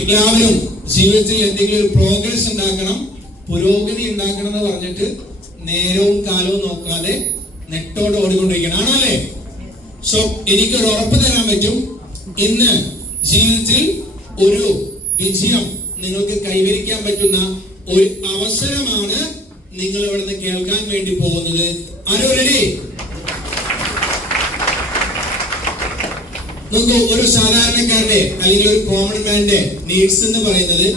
എല്ലാവരും ജീവിതത്തിൽ എന്തെങ്കിലും ഒരു പ്രോഗ്രസ് ഉണ്ടാക്കണം, പുരോഗതി ഉണ്ടാക്കണം എന്ന് പറഞ്ഞിട്ട് നേരവും കാലവും നോക്കാതെ നെട്ടോട് ഓടിക്കൊണ്ടിരിക്കണം, ആണോ അല്ലേ? സോ എനിക്കൊരു ഉറപ്പ് തരാൻ പറ്റും, ഇന്ന് ജീവിതത്തിൽ ഒരു വിജയം നിങ്ങൾക്ക് കൈവരിക്കാൻ പറ്റുന്ന ഒരു അവസരമാണ് നിങ്ങൾ ഇവിടുന്ന് കേൾക്കാൻ വേണ്ടി പോകുന്നത്. ആരോ റെഡി? നോക്കൂ, ഒരു സാധാരണക്കാരന്റെ അല്ലെങ്കിൽ ഒരു കോമൺ മാന്റെ നീഡ്സ് എന്ന് പറയുന്നത്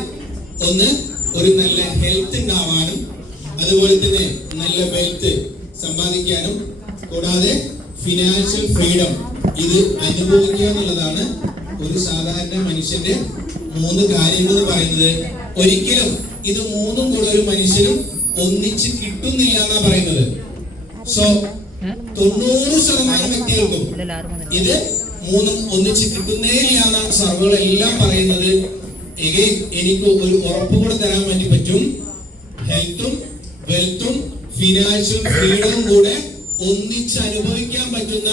ഒന്ന്, ഒരു നല്ല ഹെൽത്ത് ഉണ്ടാവാനും അതുപോലെ തന്നെ നല്ല വെൽത്ത് സമ്പാദിക്കാനും കൂടാതെ ഫിനാൻഷ്യൽ ഫ്രീഡം ഇത് അനുഭവിക്കുക എന്നുള്ളതാണ് ഒരു സാധാരണ മനുഷ്യന്റെ 3 കാര്യങ്ങൾ എന്ന് പറയുന്നത്. ഒരിക്കലും ഇത് 3ഉം കൂടെ ഒരു മനുഷ്യനും ഒന്നിച്ച് കിട്ടുന്നില്ല എന്നാ പറയുന്നത്. സോ 90% വ്യക്തികൾക്കും ഇത് 3ഉം ഒന്നിച്ച് കിട്ടുന്നേ ഇല്ല എന്നാണ് സർവേകളെല്ലാം പറയുന്നത്. എനിക്ക് ഒരു ഉറപ്പ് കൂടെ തരാൻ വേണ്ടി പറ്റും, ഹെൽത്തും വെൽത്തും ഫിനാൻഷ്യൽ ഫ്രീഡവും കൂടെ ഒന്നിച്ച് അനുഭവിക്കാൻ പറ്റുന്ന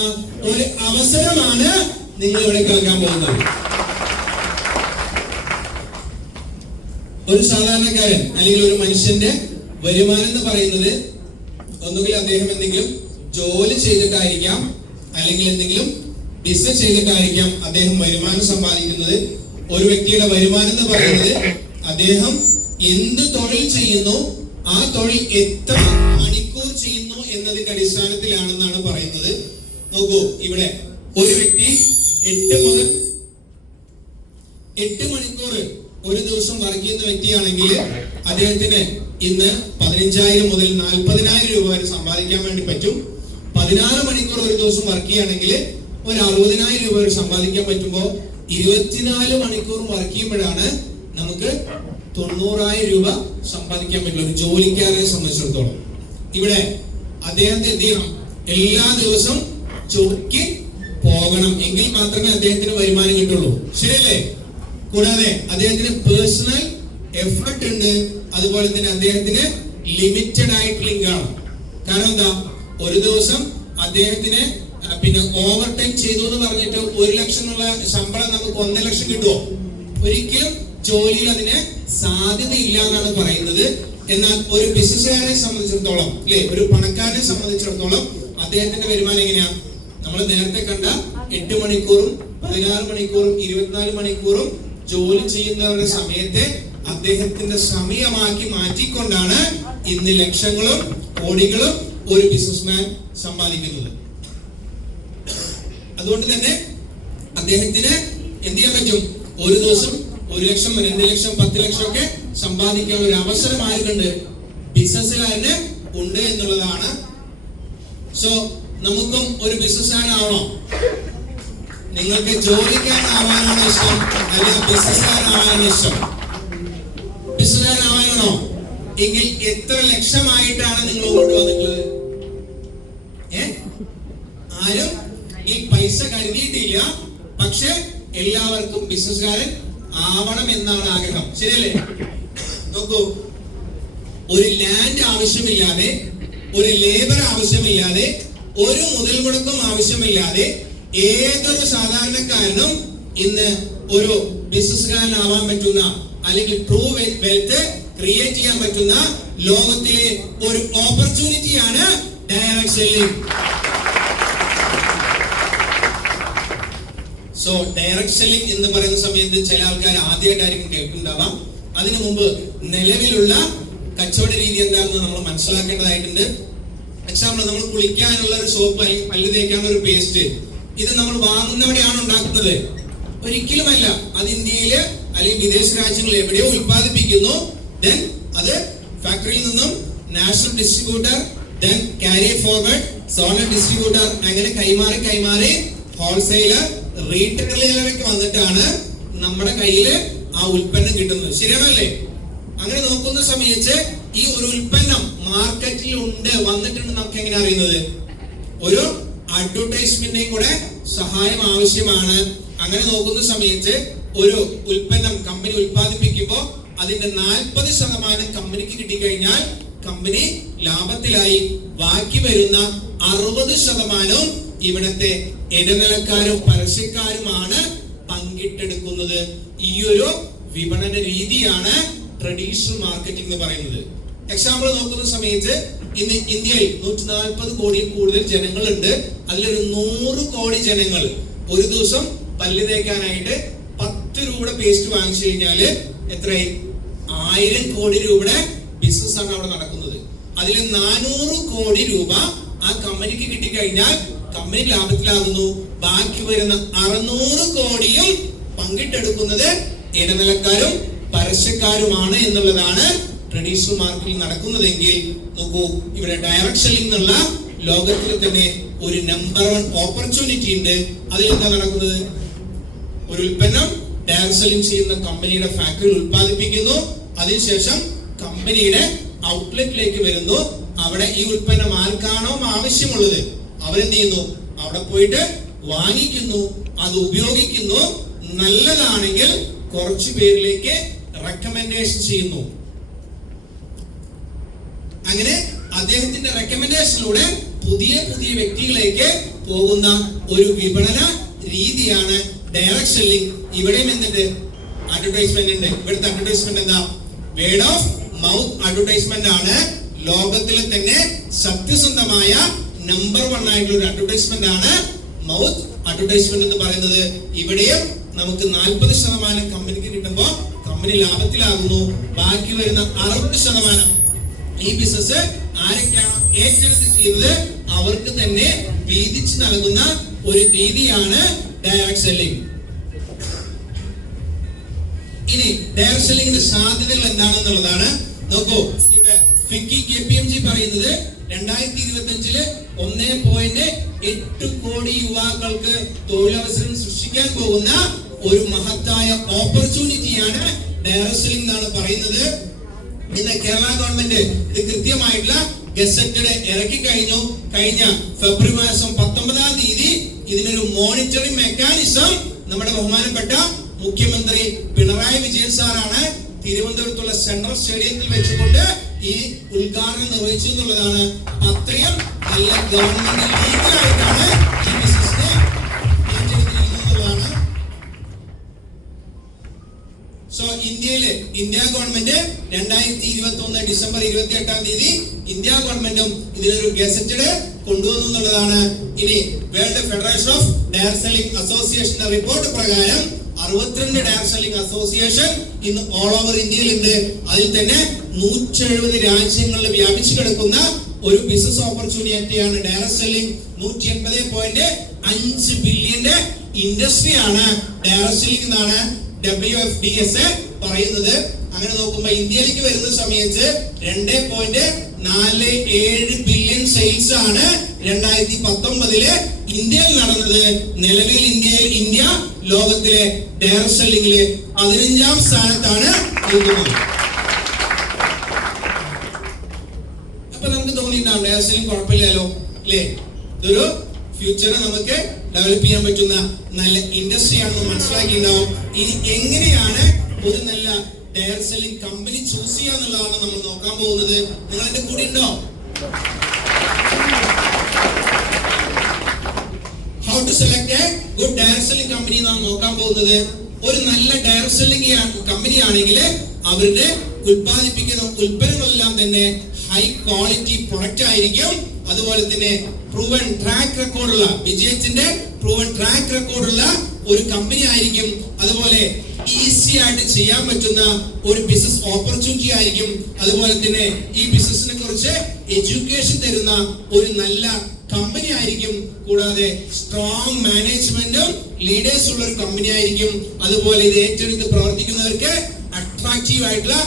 ഒരു അവസരമാണ് നിങ്ങൾ ഇവിടെ കേൾക്കാൻ പോകുന്നത്. ഒരു സാധാരണക്കാരൻ അല്ലെങ്കിൽ ഒരു മനുഷ്യന്റെ വരുമാനം എന്ന് പറയുന്നത് ഒന്നുകിൽ അദ്ദേഹം എന്തെങ്കിലും ജോലി ചെയ്തിട്ടായിരിക്കാം, അല്ലെങ്കിൽ എന്തെങ്കിലും ബിസിനസ് ചെയ്തിട്ടായിരിക്കാം അദ്ദേഹം വരുമാനം സമ്പാദിക്കുന്നത്. ഒരു വ്യക്തിയുടെ വരുമാനം എന്ന് പറയുന്നത് അദ്ദേഹം എന്ത് തൊഴിൽ ചെയ്യുന്നു, ആ തൊഴിൽ എത്ര മണിക്കൂർ ചെയ്യുന്നു എന്നതിന്റെ അടിസ്ഥാനത്തിലാണെന്നാണ് പറയുന്നത്. നോക്കൂ, ഇവിടെ ഒരു വ്യക്തി 8 മണിക്കൂർ ഒരു ദിവസം വർക്ക് ചെയ്യുന്ന വ്യക്തിയാണെങ്കിൽ അദ്ദേഹത്തിന് ഇന്ന് 15,000 മുതൽ 40,000 രൂപ വരെ സമ്പാദിക്കാൻ വേണ്ടി പറ്റും. 16 മണിക്കൂർ ഒരു ദിവസം വർക്ക് ചെയ്യുകയാണെങ്കിൽ ഒരു 60,000 രൂപ വരെ സമ്പാദിക്കാൻ പറ്റുമ്പോൾ 24 മണിക്കൂർ വർക്ക് ചെയ്യുമ്പോഴാണ് നമുക്ക് 90,000 രൂപ സമ്പാദിക്കാൻ പറ്റുള്ളൂ ഒരു ജോലിക്കാരനെ സംബന്ധിച്ചിടത്തോളം. ഇവിടെ അദ്ദേഹത്തെ എന്ത് ചെയ്യണം? എല്ലാ ദിവസവും ജോലിക്ക് പോകണം, എങ്കിൽ മാത്രമേ അദ്ദേഹത്തിന് വരുമാനം കിട്ടുള്ളൂ, ശരിയല്ലേ? കൂടാതെ അദ്ദേഹത്തിന് പേഴ്സണൽ എഫർട്ട് ഉണ്ട്, അതുപോലെ തന്നെ അദ്ദേഹത്തിന് ലിമിറ്റഡ് ആയിട്ടുള്ള ഇൻകം. കാരണം എന്താ, ഒരു ദിവസം അദ്ദേഹത്തിന് പിന്നെ ഓവർ ടൈം ചെയ്തു എന്ന് പറഞ്ഞിട്ട് 1 ലക്ഷം എന്നുള്ള ശമ്പളം നമുക്ക് 1 ലക്ഷം കിട്ടുമോ? ഒരിക്കലും ജോലിയിൽ അതിന് സാധ്യതയില്ല എന്നാണ് പറയുന്നത്. എന്നാൽ ഒരു ബിസിനസ്സുകാരനെ സംബന്ധിച്ചിടത്തോളം, അല്ലെ, ഒരു പണക്കാരനെ സംബന്ധിച്ചിടത്തോളം അദ്ദേഹത്തിന്റെ വരുമാനം എങ്ങനെയാ? നമ്മൾ നേരത്തെ കണ്ട 8 മണിക്കൂറും 16 മണിക്കൂറും 24 മണിക്കൂറും ജോലി ചെയ്യുന്നവരുടെ സമയത്തെ അദ്ദേഹത്തിന്റെ സമയമാക്കി മാറ്റിക്കൊണ്ടാണ് ഇന്ന് ലക്ഷങ്ങളും കോടികളും ഒരു ബിസിനസ്മാൻ സമ്പാദിക്കുന്നത്. അതുകൊണ്ട് തന്നെ അദ്ദേഹത്തിന് എന്ത് ചെയ്യാൻ പറ്റും? ഒരു ദിവസം 1 ലക്ഷം 2 ലക്ഷം 10 ലക്ഷം ഒക്കെ സമ്പാദിക്കാൻ ഒരു അവസരം ആർക്കുണ്ട്? ബിസിനസ്സുകാരന് ഉണ്ട് എന്നുള്ളതാണ്. സോ നമുക്കും ഒരു ബിസിനസ്സുകാരനാവണോ? നിങ്ങൾക്ക് ജോലിക്കാരനാവാനാണോ ഇഷ്ടം, അല്ലെങ്കിൽ ബിസിനസ്സുകാരനാവാനാണോ ഇഷ്ടം? ബിസിനസ്സുകാരനാവാനാണോ? എങ്കിൽ എത്ര ലക്ഷമായിട്ടാണ് നിങ്ങൾ മുന്നോട്ട് വന്നിട്ടുള്ളത്? ആരും ഈ പൈസ കരുതിയിട്ടില്ല, പക്ഷെ എല്ലാവർക്കും ബിസിനസ്സുകാരൻ ആവണം എന്നാണ് ആഗ്രഹം, ശരിയല്ലേ? നോക്കൂ, ഒരു ലാൻഡ് ആവശ്യമില്ലാതെ, ഒരു ലേബർ ആവശ്യമില്ലാതെ, ഒരു മുതൽ മുടക്കും ആവശ്യമില്ലാതെ ഏതൊരു സാധാരണക്കാരനും ഇന്ന് ഒരു ബിസിനസ്സുകാരനാവാൻ പറ്റുന്ന, അല്ലെങ്കിൽ ട്രൂ വെൽത്ത് ക്രിയേറ്റ് ചെയ്യാൻ പറ്റുന്ന ലോകത്തിലെ ഒരു ഓപ്പർച്യൂണിറ്റിയാണ് direct selling. So direct selling എന്ന് പറയുന്ന സമയത്ത് ചില ആൾക്കാർ ആദ്യമായിട്ടായിരിക്കും കേൾക്കുന്നുണ്ടാവാം. അതിനു മുമ്പ് നിലവിലുള്ള കച്ചവട രീതി എന്താണെന്ന് നമ്മൾ മനസ്സിലാക്കേണ്ടതായിട്ടുണ്ട്. എക്സാമ്പിൾ, നമ്മൾ കുളിക്കാനുള്ള ഒരു സോപ്പ്, അല്ലെങ്കിൽ പല്ല് തേക്കാനുള്ള ഒരു പേസ്റ്റ്, ഇത് നമ്മൾ വാങ്ങുന്നവിടെയാണ് ഉണ്ടാക്കുന്നത്? ഒരിക്കലുമല്ല. അത് ഇന്ത്യയില് അല്ലെങ്കിൽ വിദേശ രാജ്യങ്ങളിൽ എവിടെയോ ഉൽപ്പാദിപ്പിക്കുന്നു, ദെൻ അത് ഫാക്ടറിയിൽ നിന്നും national distributor, then carry forward, zonal distributor, അങ്ങനെ കൈമാറി ഹോൾസെയിലർ, റീറ്റെയിലറിലേക്ക് വന്നിട്ടാണ് നമ്മുടെ കയ്യില് ആ ഉൽപ്പന്നം കിട്ടുന്നത്, ശരിയാണല്ലേ? അങ്ങനെ നോക്കുന്ന സമയത്ത് ഈ ഒരു ഉൽപ്പന്നം മാർക്കറ്റിൽ വന്നിട്ടുണ്ട് നമുക്ക് എങ്ങനെ അറിയുന്നത്? ഒരു അഡ്വർടൈസ്മെന്റിന്റെയും കൂടെ സഹായം ആവശ്യമാണ്. അങ്ങനെ നോക്കുന്ന സമയത്ത് ഒരു ഉൽപ്പന്നം കമ്പനി ഉൽപ്പാദിപ്പിക്കുമ്പോൾ അതിന്റെ 40% കമ്പനിക്ക് കിട്ടിക്കഴിഞ്ഞാൽ കമ്പനി ലാഭത്തിലായി. ബാക്കി വരുന്ന 60% ഇവിടത്തെ ഇടനിലക്കാരും പരസ്യക്കാരുമാണ് പങ്കിട്ടെടുക്കുന്നത്. ഈ ഒരു വിപണന രീതിയാണ് ട്രഡീഷണൽ മാർക്കറ്റിംഗ് എന്ന് പറയുന്നത്. എക്സാമ്പിൾ നോക്കുന്ന സമയത്ത് ഇന്ന് ഇന്ത്യയിൽ 140 കോടിയിൽ കൂടുതൽ ജനങ്ങളുണ്ട്. അതിലൊരു 100 കോടി ജനങ്ങൾ ഒരു ദിവസം പല്ല് തേക്കാനായിട്ട് 10 രൂപയുടെ പേസ്റ്റ് വാങ്ങിച്ചു കഴിഞ്ഞാല് എത്രയായി? 1000 കോടി രൂപയുടെ ബിസിനസ് ആണ് അവിടെ നടക്കുന്നത്. അതിൽ 400 കോടി രൂപ ആ കമ്പനിക്ക് കിട്ടിക്കഴിഞ്ഞാൽ കമ്പനി ലാഭത്തിലാകുന്നു. ബാക്കി വരുന്ന 600 കോടിയും പങ്കിട്ടെടുക്കുന്നത് ഇടനിലക്കാരും പരസ്യക്കാരുമാണ് എന്നുള്ളതാണ് ട്രഡീഷണൽ മാർക്കറ്റിൽ നടക്കുന്നതെങ്കിൽ നോക്കൂ, ഇവിടെ ഡയറക്ട് സെല്ലിംഗ് എന്നുള്ള ലോകത്തിൽ തന്നെ ഒരു നമ്പർ 1 ഓപ്പർച്യൂണിറ്റി ഉണ്ട്. അതിലെന്താ നടക്കുന്നത്? ഒരു ഉൽപ്പന്നം ഡയറക്ട് സെല്ലിംഗ് ചെയ്യുന്ന കമ്പനിയുടെ ഫാക്ടറിയിൽ ഉൽപ്പാദിപ്പിക്കുന്നു. അതിനുശേഷം കമ്പനിയുടെ ഔട്ട്ലെറ്റിലേക്ക് വരുന്നു. അവിടെ ഈ ഉൽപ്പന്നം ആർക്കാണോ ആവശ്യമുള്ളത് അവരെന്ത് ചെയ്യുന്നു? അവിടെ പോയിട്ട് വാങ്ങിക്കുന്നു, അത് ഉപയോഗിക്കുന്നു. നല്ലതാണെങ്കിൽ കുറച്ചു പേരിലേക്ക് റെക്കമെൻഡേഷൻ ചെയ്യുന്നു. അങ്ങനെ അദ്ദേഹത്തിന്റെ റെക്കമെൻഡേഷനിലൂടെ പുതിയ പുതിയ വ്യക്തികളിലേക്ക് പോകുന്ന ഒരു വിപണന രീതിയാണ് ഡയറക്ട് സെല്ലിംഗ്. ഇവിടെയും എന്തുണ്ട്? അഡ്വർടൈസ്മെന്റ് ഉണ്ട്. ഇവിടുത്തെ അഡ്വർടൈസ്മെന്റ് എന്താ? വേർഡ് ഓഫ് മൗത്ത് അഡ്വർടൈസ്മെന്റ് ആണ്. ലോകത്തിലെ തന്നെ സത്യസന്ധമായ നമ്പർ 1 ആയിട്ടുള്ള ഒരു അഡ്വർടൈസ്മെന്റ് ആണ് മൗത്ത് അഡ്വർടൈസ്മെന്റ് എന്ന് പറയുന്നത്. ഇവിടെയും നമുക്ക് 40% കമ്പനിക്ക് കിട്ടുമ്പോൾ കമ്പനി ലാഭത്തിലാകുന്നു. ബാക്കി വരുന്ന 60% ഈ ബിസിനസ് ആരൊക്കെയാണോ ഏറ്റെടുത്ത് ചെയ്യുന്നത് അവർക്ക് തന്നെ വീതിച്ച് നൽകുന്ന ഒരു രീതിയാണ് ഡയറക്ട് സെല്ലിംഗ്. ഇനി ഡയറക്ട് സെല്ലിംഗിന്റെ സാധ്യതകൾ എന്താണെന്നുള്ളതാണ്. നോക്കൂ, ഇവിടെ ഫിക്കി KPMG പറയുന്നത് 2025 1.8 കോടി യുവാക്കൾക്ക് തൊഴിലവസരം സൃഷ്ടിക്കാൻ പോകുന്ന ഒരു മഹത്തായ ഓപ്പർച്യൂണിറ്റിയാണ് ഡയറക്ട് സെല്ലിംഗ് എന്നാണ് പറയുന്നത്. ഇന്ന് കേരള ഗവൺമെന്റ് ഇത് കൃത്യമായിട്ടുള്ള ഗസറ്റഡ് ഇറക്കി കഴിഞ്ഞു. കഴിഞ്ഞ ഫെബ്രുവരി മാസം 19-ാം തീയതി ഇതിനൊരു മോണിറ്ററിംഗ് മെക്കാനിസം നമ്മുടെ ബഹുമാനപ്പെട്ട മുഖ്യമന്ത്രി പിണറായി വിജയൻ സാറാണ് തിരുവനന്തപുരത്തുള്ള സെൻട്രൽ സ്റ്റേഡിയത്തിൽ വെച്ചുകൊണ്ട് ഈ ഉദ്ഘാടനം നിർവഹിച്ചു എന്നുള്ളതാണ്. അത്രയും നല്ല ഗവൺമെന്റ് ലീഗലായിട്ടാണ് ഈ ബിസിനസിനെ ഏറ്റെടുത്തിരിക്കുന്നതാണ്. സോ ഇന്ത്യ ഗവൺമെന്റ് 2021 ഡിസംബർ 28-ാം തീയതി ഇന്ത്യ ഗവൺമെന്റും ഇതിനൊരു ഗസറ്റഡ് കൊണ്ടുവന്നു എന്നുള്ളതാണ്. ഇനി world federation of direct selling അസോസിയേഷന്റെ റിപ്പോർട്ട് പ്രകാരം 62 ഡയറക്ട് സെല്ലിംഗ് അസോസിയേഷൻ ഇന്ന് ഓൾ ഓവർ ഇന്ത്യയിലുണ്ട്. അതിൽ തന്നെ 170 രാജ്യങ്ങളിൽ വ്യാപിച്ചു കിടക്കുന്ന ഒരു ബിസിനസ് ഓപ്പർച്യൂണിറ്റിയാണ് ഡയറക്ട് സെല്ലിംഗ്. 180.5 ബില്യന്റെ ഇൻഡസ്ട്രിയാണ് ഡയറക്ട് സെല്ലിംഗ് എന്നാണ് WFDS പറയുന്നത്. അങ്ങനെ നോക്കുമ്പോൾ ഇന്ത്യയിലേക്ക് വരുന്ന സമയത്ത് 2.47 ബില്യൺ സെയിൽസ് ആണ് 2019 ഇന്ത്യയിൽ നടന്നത്. നിലവിൽ ഇന്ത്യ ലോകത്തിലെ ഡയറക്ട് സെല്ലിംഗില് 15-ാം സ്ഥാനത്താണ് നിൽക്കുന്നത്. അപ്പൊ നമുക്ക് തോന്നിയിട്ടുണ്ടാവും ഡയറക്ട് സെല്ലിംഗ് കുഴപ്പമില്ലല്ലോ അല്ലേ, ഇതൊരു ഫ്യൂച്ചറിൽ നമുക്ക് ഡെവലപ്പ് ചെയ്യാൻ പറ്റുന്ന നല്ല ഇൻഡസ്ട്രി ആണെന്ന് മനസ്സിലാക്കിയിട്ടുണ്ടാവും. ഇനി എങ്ങനെയാണ് ഒരു നല്ല ഡയറക്ട് സെല്ലിംഗ് കമ്പനി ചൂസ് ചെയ്യുക എന്നുള്ളതാണ് നമ്മൾ നോക്കാൻ പോകുന്നത്. നിങ്ങൾ എന്റെ കൂടെ ഉണ്ടോ? How to select a good direct selling company നാം നോക്കാൻ പോകുന്നത്. ഒരു നല്ല ഡയറക്ട് സെല്ലിംഗ് കമ്പനി ആണെങ്കിൽ അവരുടെ ഉൽപ്പാദിപ്പിക്കുന്ന ഉൽപ്പന്നങ്ങളെല്ലാം തന്നെ ഹൈ ക്വാളിറ്റി പ്രൊഡക്റ്റ് ആയിരിക്കും. അതുപോലെ തന്നെ പ്രൂവൻ ട്രാക്ക് റെക്കോർഡുള്ള വിജയത്തിന്റെ പ്രൂവൻ ട്രാക്ക് റെക്കോർഡുള്ള ഒരു കമ്പനി ആയിരിക്കും. അതുപോലെ ഈസി ആയിട്ട് ചെയ്യാൻ പറ്റുന്ന ഒരു ബിസിനസ് ഓപ്പർച്യൂണിറ്റി ആയിരിക്കും. അതുപോലെ തന്നെ ഈ ബിസിനസിനെ കുറിച്ച് എഡ്യൂക്കേഷൻ തരുന്ന ഒരു നല്ല കമ്പനി ആയിരിക്കും. കൂടാതെ സ്ട്രോങ് മാനേജ്മെന്റും ലീഡേഴ്സ് ഉള്ള ഒരു കമ്പനി ആയിരിക്കും. അതുപോലെ ഇത് ഏറ്റെടുത്ത് പ്രവർത്തിക്കുന്നവർക്ക് അട്രാക്റ്റീവ് ആയിട്ടുള്ള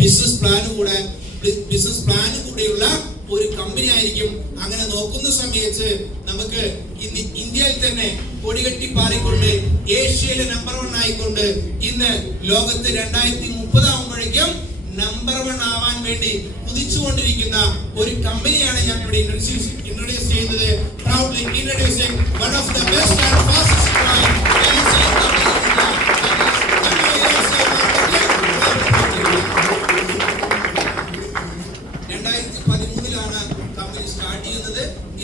ബിസിനസ് പ്ലാൻ കൂടെയുള്ള ഒരു കമ്പനി ആയിരിക്കും. അങ്ങനെ നോക്കുന്ന സമയത്ത് നമുക്ക് ഇന്ന് ഇന്ത്യയിൽ തന്നെ കൊടികെട്ടി പാറിക്കൊണ്ട് ഏഷ്യയിലെ നമ്പർ 1 ആയിക്കൊണ്ട് ഇന്ന് ലോകത്ത് 2030 ആവുമ്പോഴേക്കും നമ്പർ 1 ആവാൻ വേണ്ടി കുതിച്ചുകൊണ്ടിരിക്കുന്ന ഒരു കമ്പനിയാണ് ഞാൻ ഇവിടെ ഇൻട്രൊഡ്യൂസ് ചെയ്യുന്നത്. Proudly introducing one of the best and fastest growing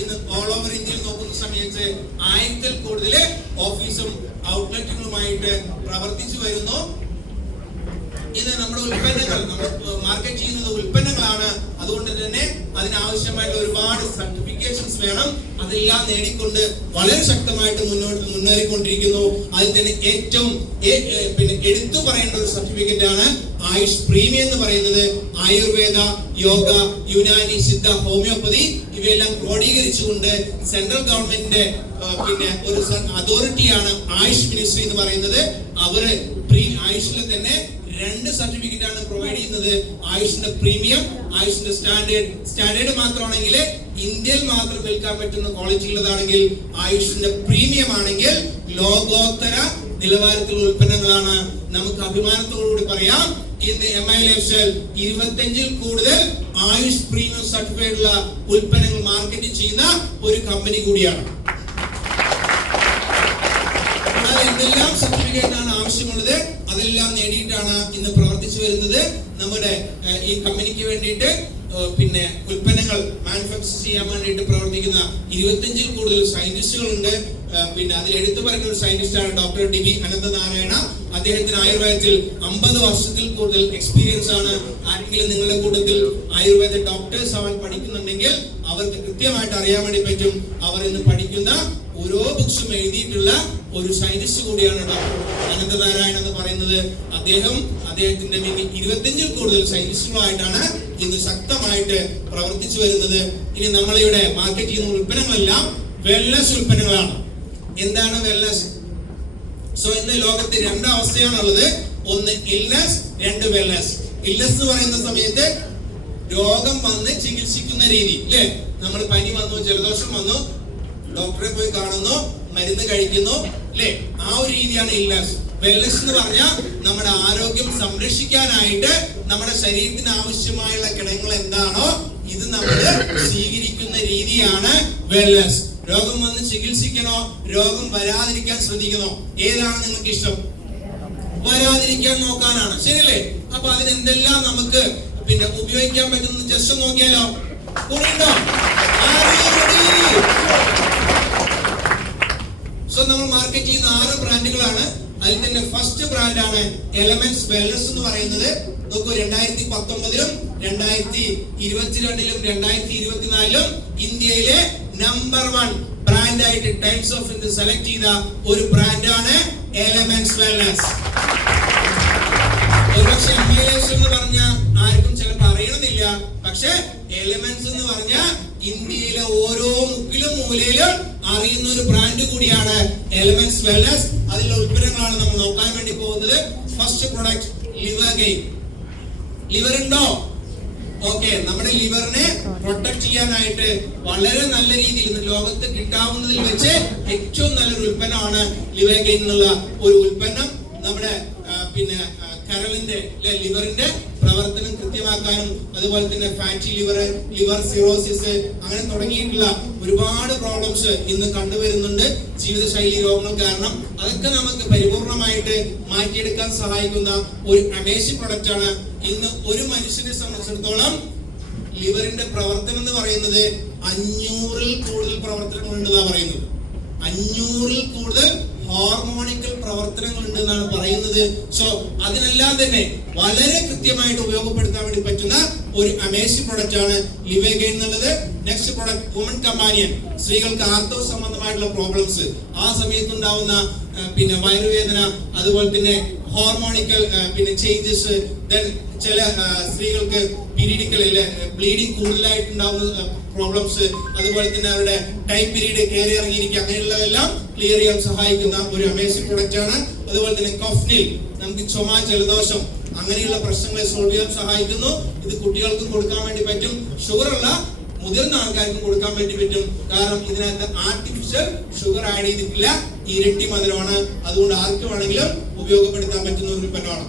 ഇന്ന് ഓൾ ഓവർ ഇന്ത്യയിൽ നോക്കുന്ന സമയത്ത് 1000-ൽ കൂടുതൽ ഓഫീസും ഔട്ട്ലെറ്റുകളുമായിട്ട് പ്രവർത്തിച്ചു വരുന്നു. ഇന്ന് നമ്മുടെ ഉൽപ്പന്നങ്ങൾ നമ്മൾ മാർക്കറ്റ് ചെയ്യുന്നത് ഉൽപ്പന്നങ്ങളാണ്. അതുകൊണ്ട് തന്നെ അതിനാവശ്യമായിട്ടുള്ള ഒരുപാട് സർട്ടിഫിക്കേഷൻസ് വേണം. അതെല്ലാം നേടിക്കൊണ്ട് വളരെ ശക്തമായിട്ട് മുന്നേറിക്കൊണ്ടിരിക്കുന്നു. അതിൽ തന്നെ ഏറ്റവും എടുത്തു പറയേണ്ട ഒരു സർട്ടിഫിക്കറ്റ് ആണ് ആയുഷ് പ്രീമിയം എന്ന് പറയുന്നത്. ആയുർവേദ, യോഗ, യുനാനി, സിദ്ധ, ഹോമിയോപ്പതി ഇവയെല്ലാം ക്രോഡീകരിച്ചുകൊണ്ട് സെൻട്രൽ ഗവൺമെന്റിന്റെ ഒരു അതോറിറ്റിയാണ് ആയുഷ് മിനിസ്ട്രി എന്ന് പറയുന്നത്. അവര് ആയുഷിലെ തന്നെ 2 സർട്ടിഫിക്കറ്റ് ആണ് പ്രൊവൈഡ് ചെയ്യുന്നത്. ആയുഷിന്റെ പ്രീമിയം, ആയുഷിന്റെ സ്റ്റാൻഡേർഡ് മാത്രമാണെങ്കിൽ ഇന്ത്യയിൽ മാത്രം വിൽക്കാൻ പറ്റുന്ന ക്വാളിറ്റി ഉള്ളതാണെങ്കിൽ, ആയുഷിന്റെ പ്രീമിയം ആണെങ്കിൽ ലോകോത്തര നിലവാരത്തിലുള്ള ഉൽപ്പന്നങ്ങളാണ്. നമുക്ക് അഭിമാനത്തോടുകൂടി പറയാം, ഇന്ന് MI ലൈഫ്സ്റ്റൈൽ 25-ൽ കൂടുതൽ ആയുഷ് പ്രീമിയം സർട്ടിഫൈഡ് ഉള്ള ഉൽപ്പന്നങ്ങൾ മാർക്കറ്റ് ചെയ്യുന്ന ഒരു കമ്പനി കൂടിയാണ്. എന്തെല്ലാം സർട്ടിഫിക്കറ്റ് ആണ് ആവശ്യമുള്ളത് അതെല്ലാം നേടിയിട്ടാണ് ഇന്ന് പ്രവർത്തിച്ചു വരുന്നത്. നമ്മുടെ ഈ കമ്പനിക്ക് വേണ്ടിയിട്ട് ഉൽപ്പന്നങ്ങൾ മാനുഫാക്ചർ ചെയ്യാൻ വേണ്ടിയിട്ട് പ്രവർത്തിക്കുന്ന 25-ൽ കൂടുതൽ സയന്റിസ്റ്റുകളുണ്ട്. അതിൽ എടുത്തു പറയുന്ന ഒരു സയന്റിസ്റ്റാണ് ഡോക്ടർ DB അനന്തനാരായണ. അദ്ദേഹത്തിന് ആയുർവേദത്തിൽ 50 വർഷത്തിൽ കൂടുതൽ എക്സ്പീരിയൻസ് ആണ്. ആരെങ്കിലും നിങ്ങളുടെ കൂട്ടത്തിൽ ആയുർവേദ ഡോക്ടേഴ്സ് ആവാൻ പഠിക്കുന്നുണ്ടെങ്കിൽ അവർക്ക് കൃത്യമായിട്ട് അറിയാൻ വേണ്ടി പറ്റും. അവർ ഇന്ന് പഠിക്കുന്ന ഓരോ ബുക്സും എഴുതിയിട്ടുള്ള ഒരു സയന്റിസ്റ്റ് കൂടിയാണ് ഡോക്ടർ അനന്തനാരായണ എന്ന് പറയുന്നത്. അദ്ദേഹത്തിന്റെ 25-ൽ കൂടുതൽ സയന്റിസ്റ്റുകളായിട്ടാണ് ഇന്ന് ശക്തമായിട്ട് പ്രവർത്തിച്ചു വരുന്നത്. ഇനി നമ്മളിവിടെ മാർക്കറ്റ് ചെയ്യുന്ന ഉൽപ്പന്നങ്ങളെല്ലാം വെൽനസ് ഉൽപ്പന്നങ്ങളാണ്. എന്താണ് വെൽനസ്? സോ ഇന്ന് ലോകത്ത് 2 അവസ്ഥയാണുള്ളത്. ഒന്ന് ഇൽനസ്, 2 വെൽനസ്. ഇൽനസ് എന്ന് പറയുന്ന സമയത്ത് രോഗം വന്ന് ചികിത്സിക്കുന്ന രീതി അല്ലേ? നമ്മൾ പനി വന്നു, ജലദോഷം വന്നു, ഡോക്ടറെ പോയി കാണുന്നു, മരുന്ന് കഴിക്കുന്നു അല്ലേ? ആ ഒരു രീതിയാണ് ഇൽനസ്. വെൽനസ് എന്ന് പറഞ്ഞാൽ നമ്മുടെ ആരോഗ്യം സംരക്ഷിക്കാനായിട്ട് നമ്മുടെ ശരീരത്തിന് ആവശ്യമായുള്ള ഘടകങ്ങൾ എന്താണോ ഇത് നമ്മൾ സ്വീകരിക്കുന്ന രീതിയാണ് വെൽനസ്. രോഗം വന്ന് ചികിത്സിക്കണോ, രോഗം വരാതിരിക്കാൻ ശ്രദ്ധിക്കണോ? ഏതാണ് നിങ്ങൾക്ക് ഇഷ്ടം? വരാതിരിക്കാൻ നോക്കാനാണ്, ശരിയല്ലേ? അപ്പൊ അതിനെന്തെല്ലാം നമുക്ക് ഉപയോഗിക്കാൻ പറ്റുന്ന ജസ്റ്റ് നോക്കിയാലോ? സോ നമ്മൾ മാർക്കറ്റ് ചെയ്യുന്ന 6 ബ്രാൻഡുകളാണ്. അതിൽ തന്നെ ഫസ്റ്റ് ബ്രാൻഡാണ് എലമെന്റ്സ് വെൽനസ് എന്ന് പറയുന്നത്. നോക്കൂ, 2019-ലും 2022-ലും 2024-ലും ഇന്ത്യയിലെ നമ്പർ 1 ബ്രാൻഡായിട്ട് ടൈംസ് ഓഫ് ഇന്ത്യ സെലക്ട് ചെയ്ത ഒരു ബ്രാൻഡാണ് എലമെന്റ്സ് വെൽനസ്. ഒരുപക്ഷെ MI ലൈഫ്സ്റ്റൈൽ എന്ന് പറഞ്ഞാൽ ആർക്കും ചിലപ്പോൾ അറിയണമെന്നില്ല. പക്ഷെ എലമെന്റ്സ് എന്ന് പറഞ്ഞാൽ ഇന്ത്യയിലെ ഓരോ മുക്കിലും മൂലയിലും അറിയുന്ന ഒരു ബ്രാൻഡ് കൂടിയാണ് എലമെന്റ്സ് വെൽനസ്. അതിലെ ഉൽപ്പന്നങ്ങളാണ് നമ്മൾ നോക്കാൻ വേണ്ടി പോകുന്നത്. First product liver gain. Liver ഉണ്ടോ? ഓക്കെ, നമ്മുടെ ലിവറിനെ പ്രൊട്ടക്ട് ചെയ്യാനായിട്ട് വളരെ നല്ല രീതിയിൽ ഇന്ന് ലോകത്ത് കിട്ടാവുന്നതിൽ വെച്ച് ഏറ്റവും നല്ലൊരു ഉൽപ്പന്നമാണ് ലിവർ ഗെയിൻ എന്നുള്ള ഒരു ഉൽപ്പന്നം. നമ്മുടെ കരളിന്റെ ലിവറിന്റെ പ്രവർത്തനം കൃത്യമാക്കാനും അതുപോലെ തന്നെ ഫാറ്റി ലിവർ സിറോസിസ് അങ്ങനെ തുടങ്ങിയിട്ടുള്ള ഒരുപാട് പ്രോബ്ലംസ് ഇന്ന് കണ്ടുവരുന്നുണ്ട് ജീവിതശൈലി രോഗങ്ങൾ കാരണം. അതൊക്കെ നമുക്ക് പരിപൂർണമായിട്ട് മാറ്റിയെടുക്കാൻ സഹായിക്കുന്ന ഒരു അമേസിംഗ് പ്രൊഡക്റ്റ് ആണ്. ഇന്ന് ഒരു മനുഷ്യനെ സംബന്ധിച്ചിടത്തോളം ലിവറിന്റെ പ്രവർത്തനം എന്ന് പറയുന്നത് 500-ൽ കൂടുതൽ പ്രവർത്തനങ്ങൾ ഉണ്ടെന്നാണ് പറയുന്നത്. 500-ൽ കൂടുതൽ ഹോർമോണിക്കൽ പ്രവർത്തനങ്ങൾ ഉണ്ടെന്നാണ് പറയുന്നത്. സോ അതിനെല്ലാം തന്നെ വളരെ കൃത്യമായിട്ട് ഉപയോഗപ്പെടുത്താൻ വേണ്ടി പറ്റുന്ന ഒരു അമേസിംഗ് പ്രൊഡക്റ്റ് ആണ് ലിവർ ഗെയിൻ എന്നുള്ളത്. Next product woman companion. സ്ത്രീകൾക്ക് ആർത്തവ സംബന്ധമായിട്ടുള്ള പ്രോബ്ലംസ്, ആ സമയത്തുണ്ടാവുന്ന വയറുവേദന, അതുപോലെ തന്നെ ഹോർമോണിക്കൽ ചേഞ്ചസ്, ചില സ്ത്രീകൾക്ക് പീരീഡിക്കൽ ബ്ലീഡിങ് കൂടുതലായിട്ടുണ്ടാവുന്ന പ്രോബ്ലംസ്, അതുപോലെ തന്നെ അവരുടെ ടൈം പീരീഡ് കയറി ഇറങ്ങിയിരിക്കുക, അങ്ങനെയുള്ളതെല്ലാം ക്ലിയർ ചെയ്യാൻ സഹായിക്കുന്ന ഒരു അമേസിംഗ് പ്രൊഡക്റ്റ് ആണ്. അതുപോലെ തന്നെ കോഫ്നിൽ, നമുക്ക് ചുമ, ജലദോഷം അങ്ങനെയുള്ള പ്രശ്നങ്ങളെ സോൾവ് ചെയ്യാൻ സഹായിക്കുന്നു. ഇത് കുട്ടികൾക്കും കൊടുക്കാൻ വേണ്ടി പറ്റും, ഷുഗറുള്ള മുതിർന്ന ആൾക്കാർക്കും കൊടുക്കാൻ വേണ്ടി പറ്റും. കാരണം ഇതിനകത്ത് ആർട്ടിഫിഷ്യൽ ഷുഗർ ആഡ് ചെയ്തിട്ടില്ല, ഇരട്ടി മധുരമാണ്. അതുകൊണ്ട് ആർക്ക് വേണമെങ്കിലും ഉപയോഗപ്പെടുത്താൻ പറ്റുന്ന ഒരു ഉൽപ്പന്നമാണ്.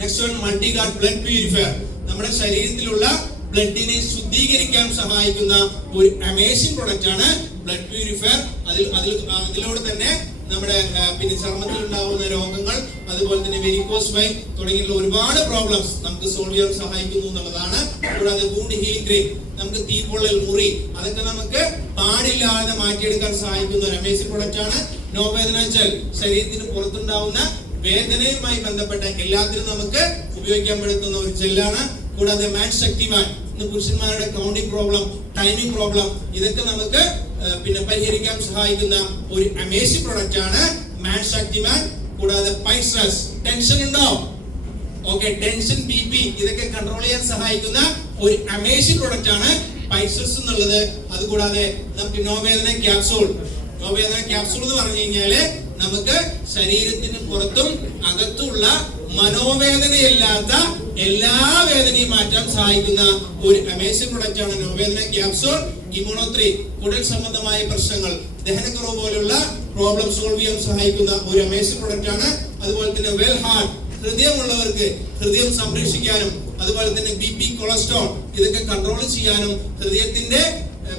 Next one multiguard blood purifier. നമ്മുടെ ശരീരത്തിലുള്ള ബ്ലഡിനെ ശുദ്ധീകരിക്കാൻ സഹായിക്കുന്ന ഒരു അമേസിംഗ് പ്രൊഡക്റ്റ് ആണ് ബ്ലഡ് പ്യൂരിഫയർ. അതിലൂടെ തന്നെ നമ്മുടെ ചർമ്മത്തിൽ ഉണ്ടാവുന്ന രോഗങ്ങൾ, അതുപോലെ തന്നെ വെരിക്കോസ് വെയിൻ തുടങ്ങിയുള്ള ഒരുപാട് പ്രോബ്ലംസ് നമുക്ക് സോൾവ് ചെയ്യാൻ സഹായിക്കുന്നു എന്നുള്ളതാണ്. കൂടാതെ വൂണ്ട് ഹീലിംഗ് ക്രീം, നമുക്ക് തീപ്പൊള്ളൽ, മുറി, അതൊക്കെ നമുക്ക് പാടില്ലാതെ മാറ്റിയെടുക്കാൻ സഹായിക്കുന്ന ഒരു അമേസിംഗ് പ്രൊഡക്റ്റ് ആണ്. നോവേദന വെച്ചാൽ ശരീരത്തിന് പുറത്തുണ്ടാവുന്ന വേദനയുമായി ബന്ധപ്പെട്ട എല്ലാത്തിനും നമുക്ക് ഉപയോഗിക്കാൻ പറ്റുന്ന ഒരു ജെല്ലാണ്. കൂടാതെ മാൻ ശക്തിമാൻ, ഇന്ന് പുരുഷന്മാരുടെ കൗണ്ടിങ് പ്രോബ്ലം, ടൈമിംഗ് പ്രോബ്ലം, ഇതൊക്കെ നമുക്ക് പിന്നെ പരിഹരിക്കാൻ സഹായിക്കുന്ന ഒരു അമേസിംഗ് പ്രൊഡക്റ്റ് ആണ് മാൻ ശക്തിമാൻ. കൂടാതെ പൈസ്ട്രസ്, ടെൻഷൻ ഉണ്ടോ? ഓക്കെ, ടെൻഷൻ, BP ഇതൊക്കെ കൺട്രോൾ ചെയ്യാൻ സഹായിക്കുന്ന ഒരു അമേസിംഗ് പ്രൊഡക്റ്റ് ആണ് പൈസ്ട്രസ് എന്നുള്ളത്. അതുകൂടാതെ നമുക്ക് നോവേദന ക്യാപ്സൂൾ. നോവേദന ക്യാപ്സൂൾ എന്ന് പറഞ്ഞു കഴിഞ്ഞാല് നമുക്ക് ശരീരത്തിന് പുറത്തും അകത്തുള്ള മനോവേദനയില്ലാത്ത എല്ലാ വേദനയും മാറ്റാൻ സഹായിക്കുന്ന ഒരു അമേസിംഗ് പ്രൊഡക്റ്റ് ആണ് നോവേദന ക്യാപ്സൂൾ. ഇമ്യൂണോ3 കുടൽ സംബന്ധമായ പ്രശ്നങ്ങൾ, ദഹനക്കുറവ് പോലുള്ള പ്രോബ്ലം സോൾവ് ചെയ്യാൻ സഹായിക്കുന്ന ഒരു അമേസിംഗ് പ്രൊഡക്റ്റ് ആണ്. അതുപോലെ തന്നെ വെൽ ഹാർട്ട്, ഹൃദയമുള്ളവർക്ക് ഹൃദയം സംരക്ഷിക്കാനും അതുപോലെ തന്നെ BP, കൊളസ്ട്രോൾ ഇതൊക്കെ കൺട്രോൾ ചെയ്യാനും ഹൃദയത്തിന്റെ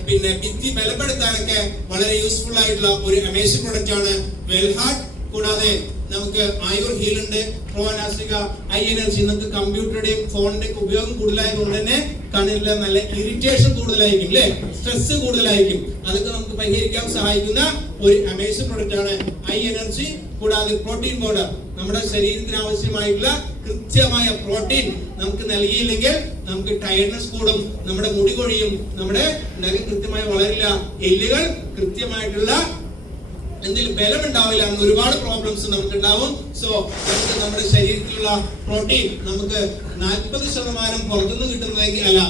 പിന്നെ ഭിത്തി ബലപ്പെടുത്താനൊക്കെ വളരെ യൂസ്ഫുൾ ആയിട്ടുള്ള ഒരു അമേസിംഗ് പ്രൊഡക്റ്റ് ആണ് വെൽ ഹാർട്ട്. കൂടാതെ നമുക്ക് ആയുർ ഹീൽ ഉണ്ട്, പ്രോനാസിക, ഐ എനർജി. നമുക്ക് കമ്പ്യൂട്ടറുടെയും ഫോണിന്റെ ഉപയോഗം കൂടുതലായതുകൊണ്ട് തന്നെ കണ്ണിലെ നല്ല ഇറിറ്റേഷൻ കൂടുതലായിരിക്കും, അല്ലെ, സ്ട്രെസ് കൂടുതലായിരിക്കും. അതൊക്കെ നമുക്ക് പരിഹരിക്കാൻ സഹായിക്കുന്ന ഒരു അമേസിംഗ് പ്രൊഡക്റ്റ് ആണ് ഐ എനർജി. കൂടാതെ പ്രോട്ടീൻ പൗഡർ, നമ്മുടെ ശരീരത്തിന് ആവശ്യമായിട്ടുള്ള കൃത്യമായ പ്രോട്ടീൻ നമുക്ക് നൽകിയില്ലെങ്കിൽ നമുക്ക് ടയർഡ്നെസ് കൂടും, നമ്മുടെ മുടി കൊഴിയും, നമ്മുടെ നഖം കൃത്യമായി വളരില്ല, എല്ലുകൾ കൃത്യമായിട്ടുള്ള എന്തെങ്കിലും ബലം ഉണ്ടാവില്ല, അങ്ങനെ ഒരുപാട് പ്രോബ്ലംസ് നമുക്ക് ഉണ്ടാവും. സോ നമുക്ക് നമ്മുടെ ശരീരത്തിലുള്ള പ്രോട്ടീൻ നമുക്ക് 40% പുറത്തുനിന്ന് കിട്ടുന്നതെങ്കിൽ അല്ല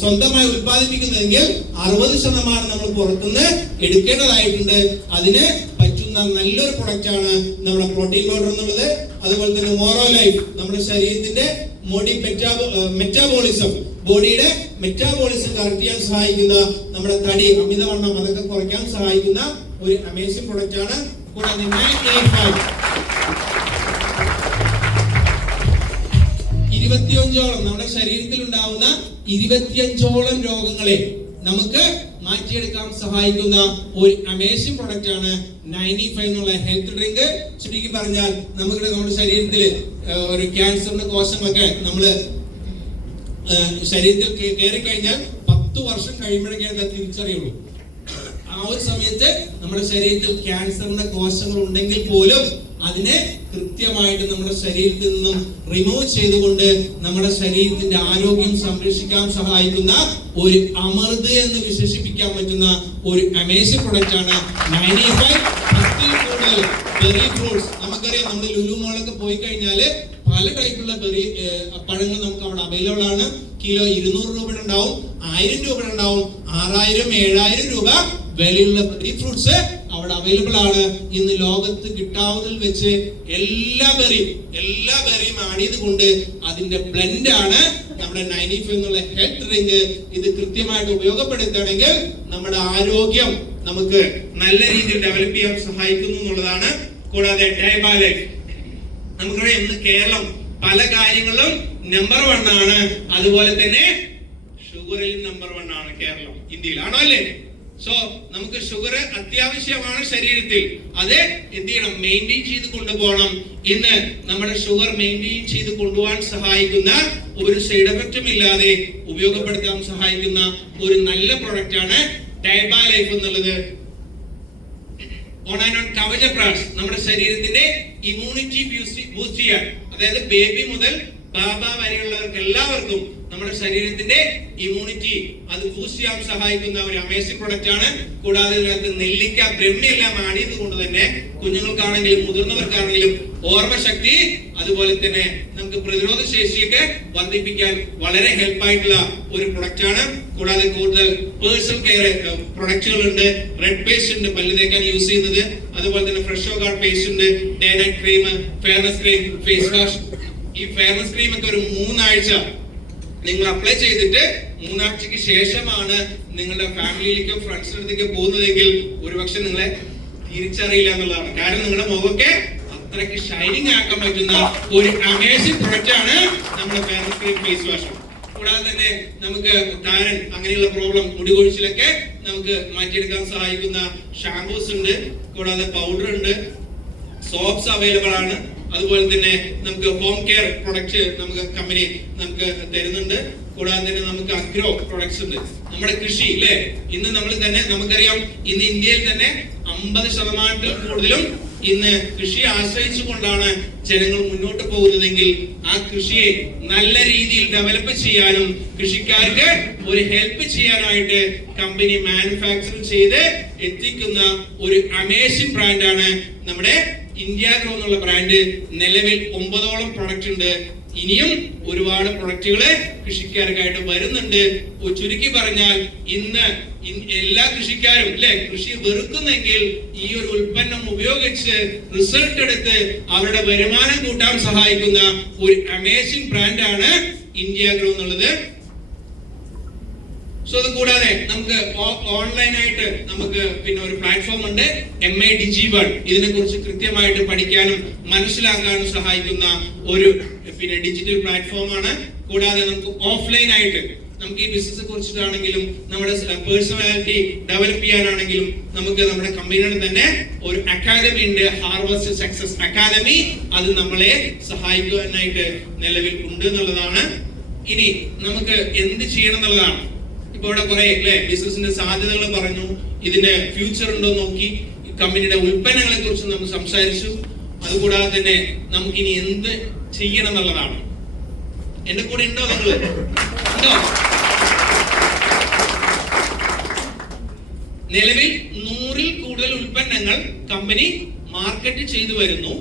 സ്വന്തമായി ഉത്പാദിപ്പിക്കുന്നതെങ്കിൽ 60% നമ്മൾ പുറത്തുനിന്ന് എടുക്കേണ്ടതായിട്ടുണ്ട്. അതിന് പറ്റുന്ന നല്ലൊരു പ്രൊഡക്റ്റ് ആണ് നമ്മുടെ പ്രോട്ടീൻ പൗഡർ എന്നുള്ളത്. അതുപോലെ തന്നെ മോറോ ലൈഫ്, നമ്മുടെ ശരീരത്തിന്റെ മെറ്റാബോളിസം, ബോഡിയുടെ മെറ്റാബോളിസം കറക്റ്റ് ചെയ്യാൻ സഹായിക്കുന്ന, നമ്മുടെ തടി, അമിതവണ്ണം അതൊക്കെ കുറയ്ക്കാൻ സഹായിക്കുന്ന ഒരു അമേസിംഗ് പ്രൊഡക്റ്റ് ആണ്. കൂടാതെ 25ഓളം നമ്മുടെ ശരീരത്തിൽ ഉണ്ടാവുന്ന 25ഓളം രോഗങ്ങളെ നമുക്ക് മാറ്റിയെടുക്കാൻ സഹായിക്കുന്ന ഒരു അമേസിംഗ് പ്രൊഡക്റ്റ് ആണ് 95 എന്നുള്ള ഹെൽത്ത് ഡ്രിങ്ക്. ചുരുക്കി പറഞ്ഞാൽ നമ്മുടെ ശരീരത്തിൽ ഒരു ക്യാൻസറിന്റെ കോശങ്ങളൊക്കെ നമ്മള് ശരീരത്തിൽ കയറി കഴിഞ്ഞാൽ 10 വർഷം കഴിയുമ്പോഴേക്കേ അത് തിരിച്ചറിയുള്ളൂ. ആ ഒരു സമയത്ത് നമ്മുടെ ശരീരത്തിൽ ക്യാൻസറിന്റെ കോശങ്ങൾ ഉണ്ടെങ്കിൽ പോലും അതിനെ കൃത്യമായിട്ട് നമ്മുടെ ശരീരത്തിൽ നിന്നും റിമൂവ് ചെയ്തുകൊണ്ട് നമ്മുടെ ശരീരത്തിന്റെ ആരോഗ്യം സംരക്ഷിക്കാൻ സഹായിക്കുന്ന ഒരു അമൃത് എന്ന് വിശേഷിപ്പിക്കാൻ പറ്റുന്ന ഒരു അമേസിംഗ് പ്രൊഡക്റ്റ് ആണ് 95. 10ൽ കൂടുതൽ ബെറി ഫ്രൂട്ട്സ്. നമുക്കറിയാം, നമ്മൾ ലുലു മോളൊക്കെ പോയി കഴിഞ്ഞാല് പല ടൈപ്പുള്ള ബെറി പഴങ്ങൾ നമുക്ക് അവിടെ അവൈലബിൾ ആണ്. കിലോ 200 രൂപ ഉണ്ടാവും, 1000 രൂപ ഉണ്ടാവും, 6000, 7000 രൂപ വിലയുള്ള ബെറി ഫ്രൂട്ട്സ് അവിടെ അവൈലബിൾ ആണ്. ഇന്ന് ലോകത്ത് കിട്ടാവുന്നതിൽ വെച്ച് എല്ലാ ബെറിയും ആഡ് ചെയ്തുകൊണ്ട് അതിന്റെ ബ്ലെൻഡ് ആണ് നമ്മുടെ 95 എന്നുള്ള ഹെൽത്ത് ഡ്രിങ്ക്. ഇത് കൃത്യമായിട്ട് ഉപയോഗപ്പെടുത്തുകയാണെങ്കിൽ നമ്മുടെ ആരോഗ്യം നമുക്ക് നല്ല രീതിയിൽ ഡെവലപ്പ് ചെയ്യാൻ സഹായിക്കുന്നു എന്നുള്ളതാണ്. കൂടാതെ ഡയബാലൈഫ്, നമുക്കറിയാം ഇന്ന് കേരളം പല കാര്യങ്ങളിലും നമ്പർ 1 ആണ്. അതുപോലെ തന്നെ ഷുഗറിൽ നമ്പർ 1 ആണ് കേരളം, ഇന്ത്യയിൽ, ആണോ അല്ലേ? സോ നമുക്ക് ഷുഗർ അത്യാവശ്യമാണ് ശരീരത്തിൽ. അത് എന്ത് ചെയ്യണം? മെയിൻറ്റെയിൻ ചെയ്ത് കൊണ്ടുപോകണം. ഇന്ന് നമ്മുടെ ഷുഗർ മെയിൻറ്റെയിൻ ചെയ്ത് കൊണ്ടുപോകാൻ സഹായിക്കുന്ന, ഒരു സൈഡ് എഫക്റ്റും ഇല്ലാതെ ഉപയോഗപ്പെടുത്താൻ സഹായിക്കുന്ന ഒരു നല്ല പ്രൊഡക്റ്റ് ആണ് ഡയബാലൈഫ് എന്നുള്ളത്. കവചപ്രാഷ്, നമ്മുടെ ശരീരത്തിന്റെ ഇമ്മ്യൂണിറ്റി ബൂസ്റ്റ് ചെയ്യാൻ, അതായത് ബേബി മുതൽ ബാബ വരെയുള്ളവർക്ക് എല്ലാവർക്കും നമ്മുടെ ശരീരത്തിന്റെ ഇമ്മ്യൂണിറ്റി അത് ബൂസ്റ്റ് ചെയ്യാൻ സഹായിക്കുന്ന ഒരു അമേസിംഗ് പ്രൊഡക്റ്റ് ആണ്. കൂടാതെ ഇതിനകത്ത് നെല്ലിക്ക, ബ്രഹ്മയെല്ലാം ആഡ് ചെയ്തുകൊണ്ട് തന്നെ കുഞ്ഞുങ്ങൾക്കാണെങ്കിലും മുതിർന്നവർക്കാണെങ്കിലും ഓർമ്മശക്തി, അതുപോലെ തന്നെ നമുക്ക് പ്രതിരോധ ശേഷിയൊക്കെ വർദ്ധിപ്പിക്കാൻ വളരെ ഹെൽപ്പായിട്ടുള്ള ഒരു പ്രൊഡക്റ്റ് ആണ്. കൂടാതെ കൂടുതൽ പേഴ്സണൽ കെയർ പ്രൊഡക്റ്റുകൾ ഉണ്ട്. റെഡ് പേസ്റ്റ് ഉണ്ട് പല്ല് തേക്കാൻ യൂസ് ചെയ്യുന്നത്. അതുപോലെ തന്നെ ഫ്രഷോ ഗാർഡ് പേസ്റ്റ് ഉണ്ട്, day night cream, fairness cream, face wash. ഈ ഫെയർനെസ് ക്രീം ഒക്കെ ഒരു 3 ആഴ്ച നിങ്ങൾ അപ്ലൈ ചെയ്തിട്ട് 3 ആഴ്ചക്ക് ശേഷമാണ് നിങ്ങളുടെ ഫാമിലിയിലേക്കോ ഫ്രണ്ട്സിന്റെ അടുത്തേക്ക് പോകുന്നതെങ്കിൽ ഒരുപക്ഷെ നിങ്ങളെ തിരിച്ചറിയില്ല എന്നുള്ളതാണ്. കാരണം നിങ്ങളുടെ മുഖമൊക്കെ അത്രയ്ക്ക് ഷൈനിങ് ആക്കാൻ പറ്റുന്ന ഒരു അമേസിംഗ് പ്രൊഡക്റ്റ് ആണ് നമ്മുടെ ഫെയർനെസ് ക്രീം ഫേസ് വാഷ്. കൂടാതെ തന്നെ നമുക്ക് താരൻ, അങ്ങനെയുള്ള പ്രോബ്ലം, മുടികൊഴിച്ചിലൊക്കെ നമുക്ക് മാറ്റിയെടുക്കാൻ സഹായിക്കുന്ന ഷാംപൂസ് ഉണ്ട്. കൂടാതെ പൗഡർ ഉണ്ട്, സോപ്സ് അവൈലബിൾ ആണ്. അതുപോലെ തന്നെ നമുക്ക് ഹോം കെയർ പ്രൊഡക്റ്റ് നമുക്ക് കമ്പനി നമുക്ക് തരുന്നുണ്ട്. കൂടാതെ തന്നെ നമുക്ക് അഗ്രോ പ്രൊഡക്ട്സ് ഉണ്ട്. നമ്മുടെ കൃഷി ഇല്ലേ, ഇന്ന് നമ്മൾ തന്നെ നമുക്കറിയാം, ഇന്ന് ഇന്ത്യയിൽ തന്നെ 50% കൂടുതലും ഇന്ന് കൃഷിയെ ആശ്രയിച്ചുകൊണ്ടാണ് ജനങ്ങൾ മുന്നോട്ട് പോകുന്നതെങ്കിൽ ആ കൃഷിയെ നല്ല രീതിയിൽ ഡെവലപ്പ് ചെയ്യാനും കൃഷിക്കാർക്ക് ഒരു ഹെൽപ്പ് ചെയ്യാനായിട്ട് കമ്പനി മാനുഫാക്ചർ ചെയ്ത് എത്തിക്കുന്ന ഒരു അമേസിംഗ് ബ്രാൻഡാണ് നമ്മുടെ ഇന്ത്യ ഗ്രോ എന്നുള്ള ബ്രാൻഡ്. നിലവിൽ 9ഓളം പ്രൊഡക്റ്റ് ഉണ്ട്. ഇനിയും ഒരുപാട് പ്രൊഡക്റ്റുകള് കൃഷിക്കാർക്കായിട്ട് വരുന്നുണ്ട്. ചുരുക്കി പറഞ്ഞാൽ ഇന്ന് എല്ലാ കൃഷിക്കാരും കൃഷി വെറുക്കുന്നെങ്കിൽ ഈ ഒരു ഉൽപ്പന്നം ഉപയോഗിച്ച് റിസൾട്ട് എടുത്ത് അവരുടെ വരുമാനം കൂട്ടാൻ സഹായിക്കുന്ന ഒരു അമേസിംഗ് ബ്രാൻഡാണ് ഇന്ത്യ ഗ്രോ എന്നുള്ളത്. സോ അത് കൂടാതെ നമുക്ക് ഓൺലൈനായിട്ട് നമുക്ക് പിന്നെ ഒരു പ്ലാറ്റ്ഫോം ഉണ്ട്, MIDG1. ഇതിനെ കുറിച്ച് കൃത്യമായിട്ട് പഠിക്കാനും മനസ്സിലാക്കാനും സഹായിക്കുന്ന ഒരു പിന്നെ ഡിജിറ്റൽ പ്ലാറ്റ്ഫോമാണ്. കൂടാതെ നമുക്ക് ഓഫ്ലൈൻ ആയിട്ട് നമുക്ക് ഈ ബിസിനസ് കുറിച്ചിട്ടാണെങ്കിലും നമ്മുടെ പേഴ്സണാലിറ്റി ഡെവലപ്പ് ചെയ്യാനാണെങ്കിലും നമുക്ക് നമ്മുടെ കമ്പനിയുടെ തന്നെ ഒരു അക്കാദമി ഉണ്ട്, ഹാർവസ്റ്റ് സക്സസ് അക്കാദമി. അത് നമ്മളെ സഹായിക്കാനായിട്ട് നിലവിൽ ഉണ്ട് എന്നുള്ളതാണ്. ഇനി നമുക്ക് എന്ത് ചെയ്യണം എന്നുള്ളതാണ്. ഇപ്പൊ ഇവിടെ കുറെ ബിസിനസിന്റെ സാധ്യതകൾ പറഞ്ഞു, ഇതിന്റെ ഫ്യൂച്ചർ ഉണ്ടോ നോക്കി, കമ്പനിയുടെ ഉൽപ്പന്നങ്ങളെ കുറിച്ച് നമ്മൾ സംസാരിച്ചു. അതുകൂടാതെ തന്നെ നമുക്ക് ഇനി എന്ത് ചെയ്യണം എന്നുള്ളതാണ്. എന്റെ കൂടെ ഉണ്ടോ? നിങ്ങൾ ഉണ്ടോ? നിലവിൽ 100ൽ കൂടുതൽ ഉൽപ്പന്നങ്ങൾ കമ്പനി മാർക്കറ്റ് ചെയ്തു വരുന്നു.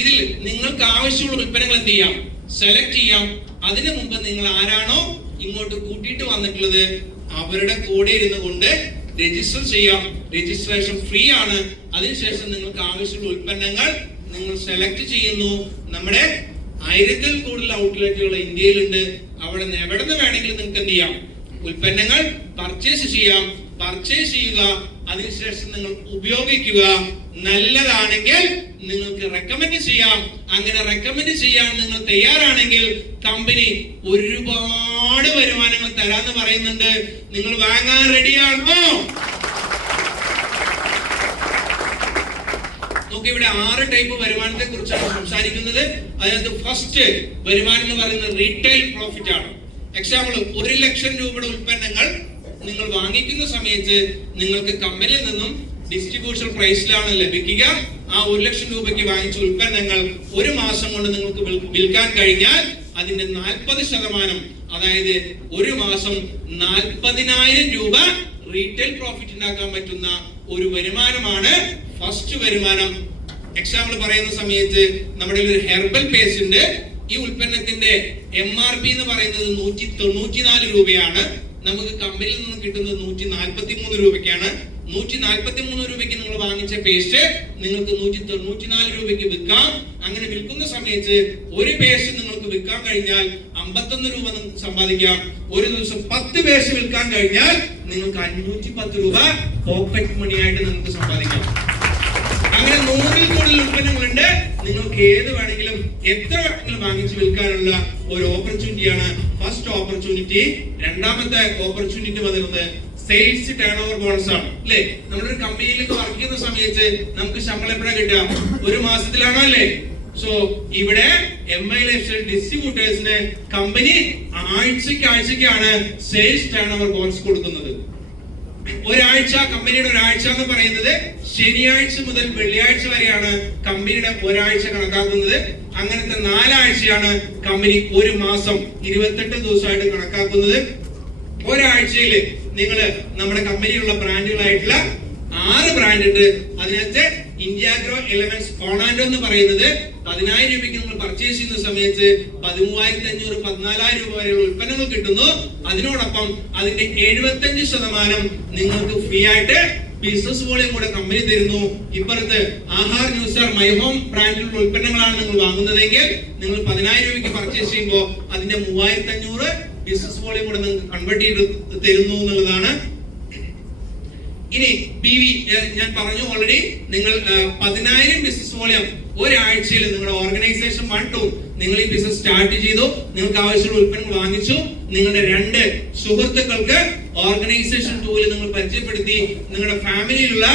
ഇതിൽ നിങ്ങൾക്ക് ആവശ്യമുള്ള ഉൽപ്പന്നങ്ങൾ എന്ത് ചെയ്യാം? സെലക്ട് ചെയ്യാം. അതിനു മുമ്പ് നിങ്ങൾ ആരാണോ ഇങ്ങോട്ട് കൂട്ടിയിട്ട് വന്നിട്ടുള്ളത് അവരുടെ കൂടെ ഇരുന്നു കൊണ്ട് രജിസ്റ്റർ ചെയ്യാം. രജിസ്ട്രേഷൻ ഫ്രീ ആണ്. അതിനുശേഷം നിങ്ങൾക്ക് ആവശ്യമുള്ള ഉൽപ്പന്നങ്ങൾ നിങ്ങൾ സെലക്ട് ചെയ്യുന്നു. നമ്മുടെ 1000ൽ കൂടുതൽ ഔട്ട്ലെറ്റുകൾ ഇന്ത്യയിലുണ്ട്. അവിടെ നിന്ന് എവിടെ നിന്ന് വേണമെങ്കിലും നിങ്ങൾക്ക് എന്ത് ചെയ്യാം? ഉൽപ്പന്നങ്ങൾ പർച്ചേസ് ചെയ്യാം. പർച്ചേസ് ചെയ്യുക, അതിനുശേഷം നിങ്ങൾ ഉപയോഗിക്കുക. നല്ലതാണെങ്കിൽ നിങ്ങൾക്ക് റെക്കമെൻഡ് ചെയ്യാം. അങ്ങനെ റെക്കമെൻഡ് ചെയ്യാൻ നിങ്ങൾ തയ്യാറാണെങ്കിൽ കമ്പനി ഒരുപാട് വരുമാനങ്ങൾ തരാന്ന് പറയുന്നുണ്ട്. നിങ്ങൾ വാങ്ങാൻ റെഡിയാണോ? നോക്കി, ഇവിടെ 6 ടൈപ്പ് വരുമാനത്തെ കുറിച്ചാണ് സംസാരിക്കുന്നത്. അതിനകത്ത് ഫസ്റ്റ് വരുമാനം എന്ന് പറയുന്നത് റീറ്റെയിൽ പ്രോഫിറ്റ് ആണ്. എക്സാമ്പിൾ, 1 ലക്ഷം രൂപയുടെ ഉൽപ്പന്നങ്ങൾ നിങ്ങൾ വാങ്ങിക്കുന്ന സമയത്ത് നിങ്ങൾക്ക് കമ്പനിയിൽ നിന്നും ഡിസ്ട്രിബ്യൂഷൻ പ്രൈസിലാണ് ലഭിക്കുക. ആ 1 ലക്ഷം രൂപയ്ക്ക് വാങ്ങിച്ച ഉൽപ്പന്നങ്ങൾ ഒരു മാസം കൊണ്ട് നിങ്ങൾക്ക് വിൽക്കാൻ കഴിഞ്ഞാൽ അതിന്റെ 40%, അതായത് ഒരു മാസം 40,000 രൂപ റീറ്റെയിൽ പ്രോഫിറ്റ് ഉണ്ടാക്കാൻ പറ്റുന്ന ഒരു വരുമാനമാണ് ഫസ്റ്റ് വരുമാനം. എക്സാമ്പിൾ പറയുന്ന സമയത്ത് നമ്മുടെ ഒരു ഹെർബൽ പേസ്റ്റ് ഉണ്ട്. ഈ ഉൽപ്പന്നത്തിന്റെ MRP എന്ന് പറയുന്നത് 194 രൂപയാണ്. നമുക്ക് കമ്പനിയിൽ നിന്ന് കിട്ടുന്നത് 143 രൂപയ്ക്കാണ്. 143 രൂപയ്ക്ക് നിങ്ങൾ വാങ്ങിച്ച പേസ്റ്റ് നിങ്ങൾക്ക് 194 രൂപയ്ക്ക് വിൽക്കാം. അങ്ങനെ വിൽക്കുന്ന സമയത്ത് ഒരു പേസ്റ്റ് നിങ്ങൾക്ക് വിൽക്കാൻ കഴിഞ്ഞാൽ 51 രൂപ നിങ്ങൾക്ക് സമ്പാദിക്കാം. ഒരു ദിവസം 10 പേസ്റ്റ് വിൽക്കാൻ കഴിഞ്ഞാൽ നിങ്ങൾക്ക് 510 രൂപ പോക്കറ്റ് മണി ആയിട്ട് നിങ്ങൾക്ക് സമ്പാദിക്കാം. അങ്ങനെ 100ൽ കൂടുതൽ ഉൽപ്പന്നങ്ങളുണ്ട്. നിങ്ങൾക്ക് ഏത് വേണമെങ്കിലും എത്ര വേണമെങ്കിലും വാങ്ങിച്ച് വിൽക്കാനുള്ള ഒരു ഓപ്പർച്യൂണിറ്റിയാണ് ഫസ്റ്റ് ഓപ്പർച്യൂണിറ്റി. രണ്ടാമത്തെ ഓപ്പർച്യൂണിറ്റി വരുന്നത് സെയിൽസ് ടേൺ ഓവർ ബോണസ് ആണ്. അല്ലേ, നമ്മുടെ ഒരു കമ്പനിയിലേക്ക് വർക്ക് ചെയ്യുന്ന സമയത്ത് നമുക്ക് ശമ്പളം എപ്പോഴാണ് കിട്ടുക? ഒരു മാസത്തിലാണോ? അല്ലേ? സോ ഇവിടെ MI ലൈഫ്സ്റ്റൈൽ ഡിസ്ട്രിബ്യൂട്ടേഴ്സിന് കമ്പനി ആഴ്ചക്കാണ് സെയിൽസ് ടേൺ ഓവർ ബോണസ് കൊടുക്കുന്നത്. ഒരാഴ്ച, കമ്പനിയുടെ ഒരാഴ്ച എന്ന് പറയുന്നത് ശനിയാഴ്ച മുതൽ വെള്ളിയാഴ്ച വരെയാണ് കമ്പനിയുടെ ഒരാഴ്ച കണക്കാക്കുന്നത്. അങ്ങനത്തെ 4 ആഴ്ചയാണ് കമ്പനി ഒരു മാസം 28 ദിവസമായിട്ട് കണക്കാക്കുന്നത്. ഒരാഴ്ചയില് നിങ്ങൾ നമ്മുടെ കമ്പനിയിലുള്ള ബ്രാൻഡുകളായിട്ടുള്ള 6 ബ്രാൻഡ് ഉണ്ട്. അതിനകത്ത് ഇന്ത്യ ഗ്രോ എലമെന്റ്സ് ഓണാൻഡോ എന്ന് പറയുന്നത് 10,000 രൂപയ്ക്ക് നിങ്ങൾ പർച്ചേസ് ചെയ്യുന്ന സമയത്ത് 13,500 14,000 രൂപ വരെയുള്ള ഉൽപ്പന്നങ്ങൾ കിട്ടുന്നു. അതിനോടൊപ്പം അതിന്റെ 75% നിങ്ങൾക്ക് ഫ്രീ ആയിട്ട് ബിസിനസ് വോളിയം കൂടെ കമ്പനി തരുന്നു. ഇപ്പുറത്ത് ആഹാർ ന്യൂസർ മൈ ഹോം ബ്രാൻഡിലുള്ള ഉൽപ്പന്നങ്ങളാണ് നിങ്ങൾ വാങ്ങുന്നതെങ്കിൽ നിങ്ങൾ 10,000 രൂപയ്ക്ക് പർച്ചേസ് ചെയ്യുമ്പോൾ അതിന്റെ 3,500 ബിസിനസ് വോളിയം കൂടെ നിങ്ങൾക്ക് കൺവേർട്ട് ചെയ്ത് തരുന്നു എന്നുള്ളതാണ്. ഇനി PV ഞാൻ പറഞ്ഞു ഓൾറെഡി, നിങ്ങൾ 10,000 ബിസിനസ് വോളിയം ഒരാഴ്ചയിൽ നിങ്ങളുടെ ഓർഗനൈസേഷൻ 1-2 നിങ്ങൾ ഈ ബിസിനസ് സ്റ്റാർട്ട് ചെയ്തു. നിങ്ങൾക്ക് ആവശ്യമുള്ള ഉൽപ്പന്നങ്ങൾ വാങ്ങിച്ചു. നിങ്ങളുടെ 2 സുഹൃത്തുക്കൾക്ക് ഓർഗനൈസേഷൻ 2-ൽ നിങ്ങൾ പരിചയപ്പെടുത്തി. നിങ്ങളുടെ ഫാമിലിയിലുള്ള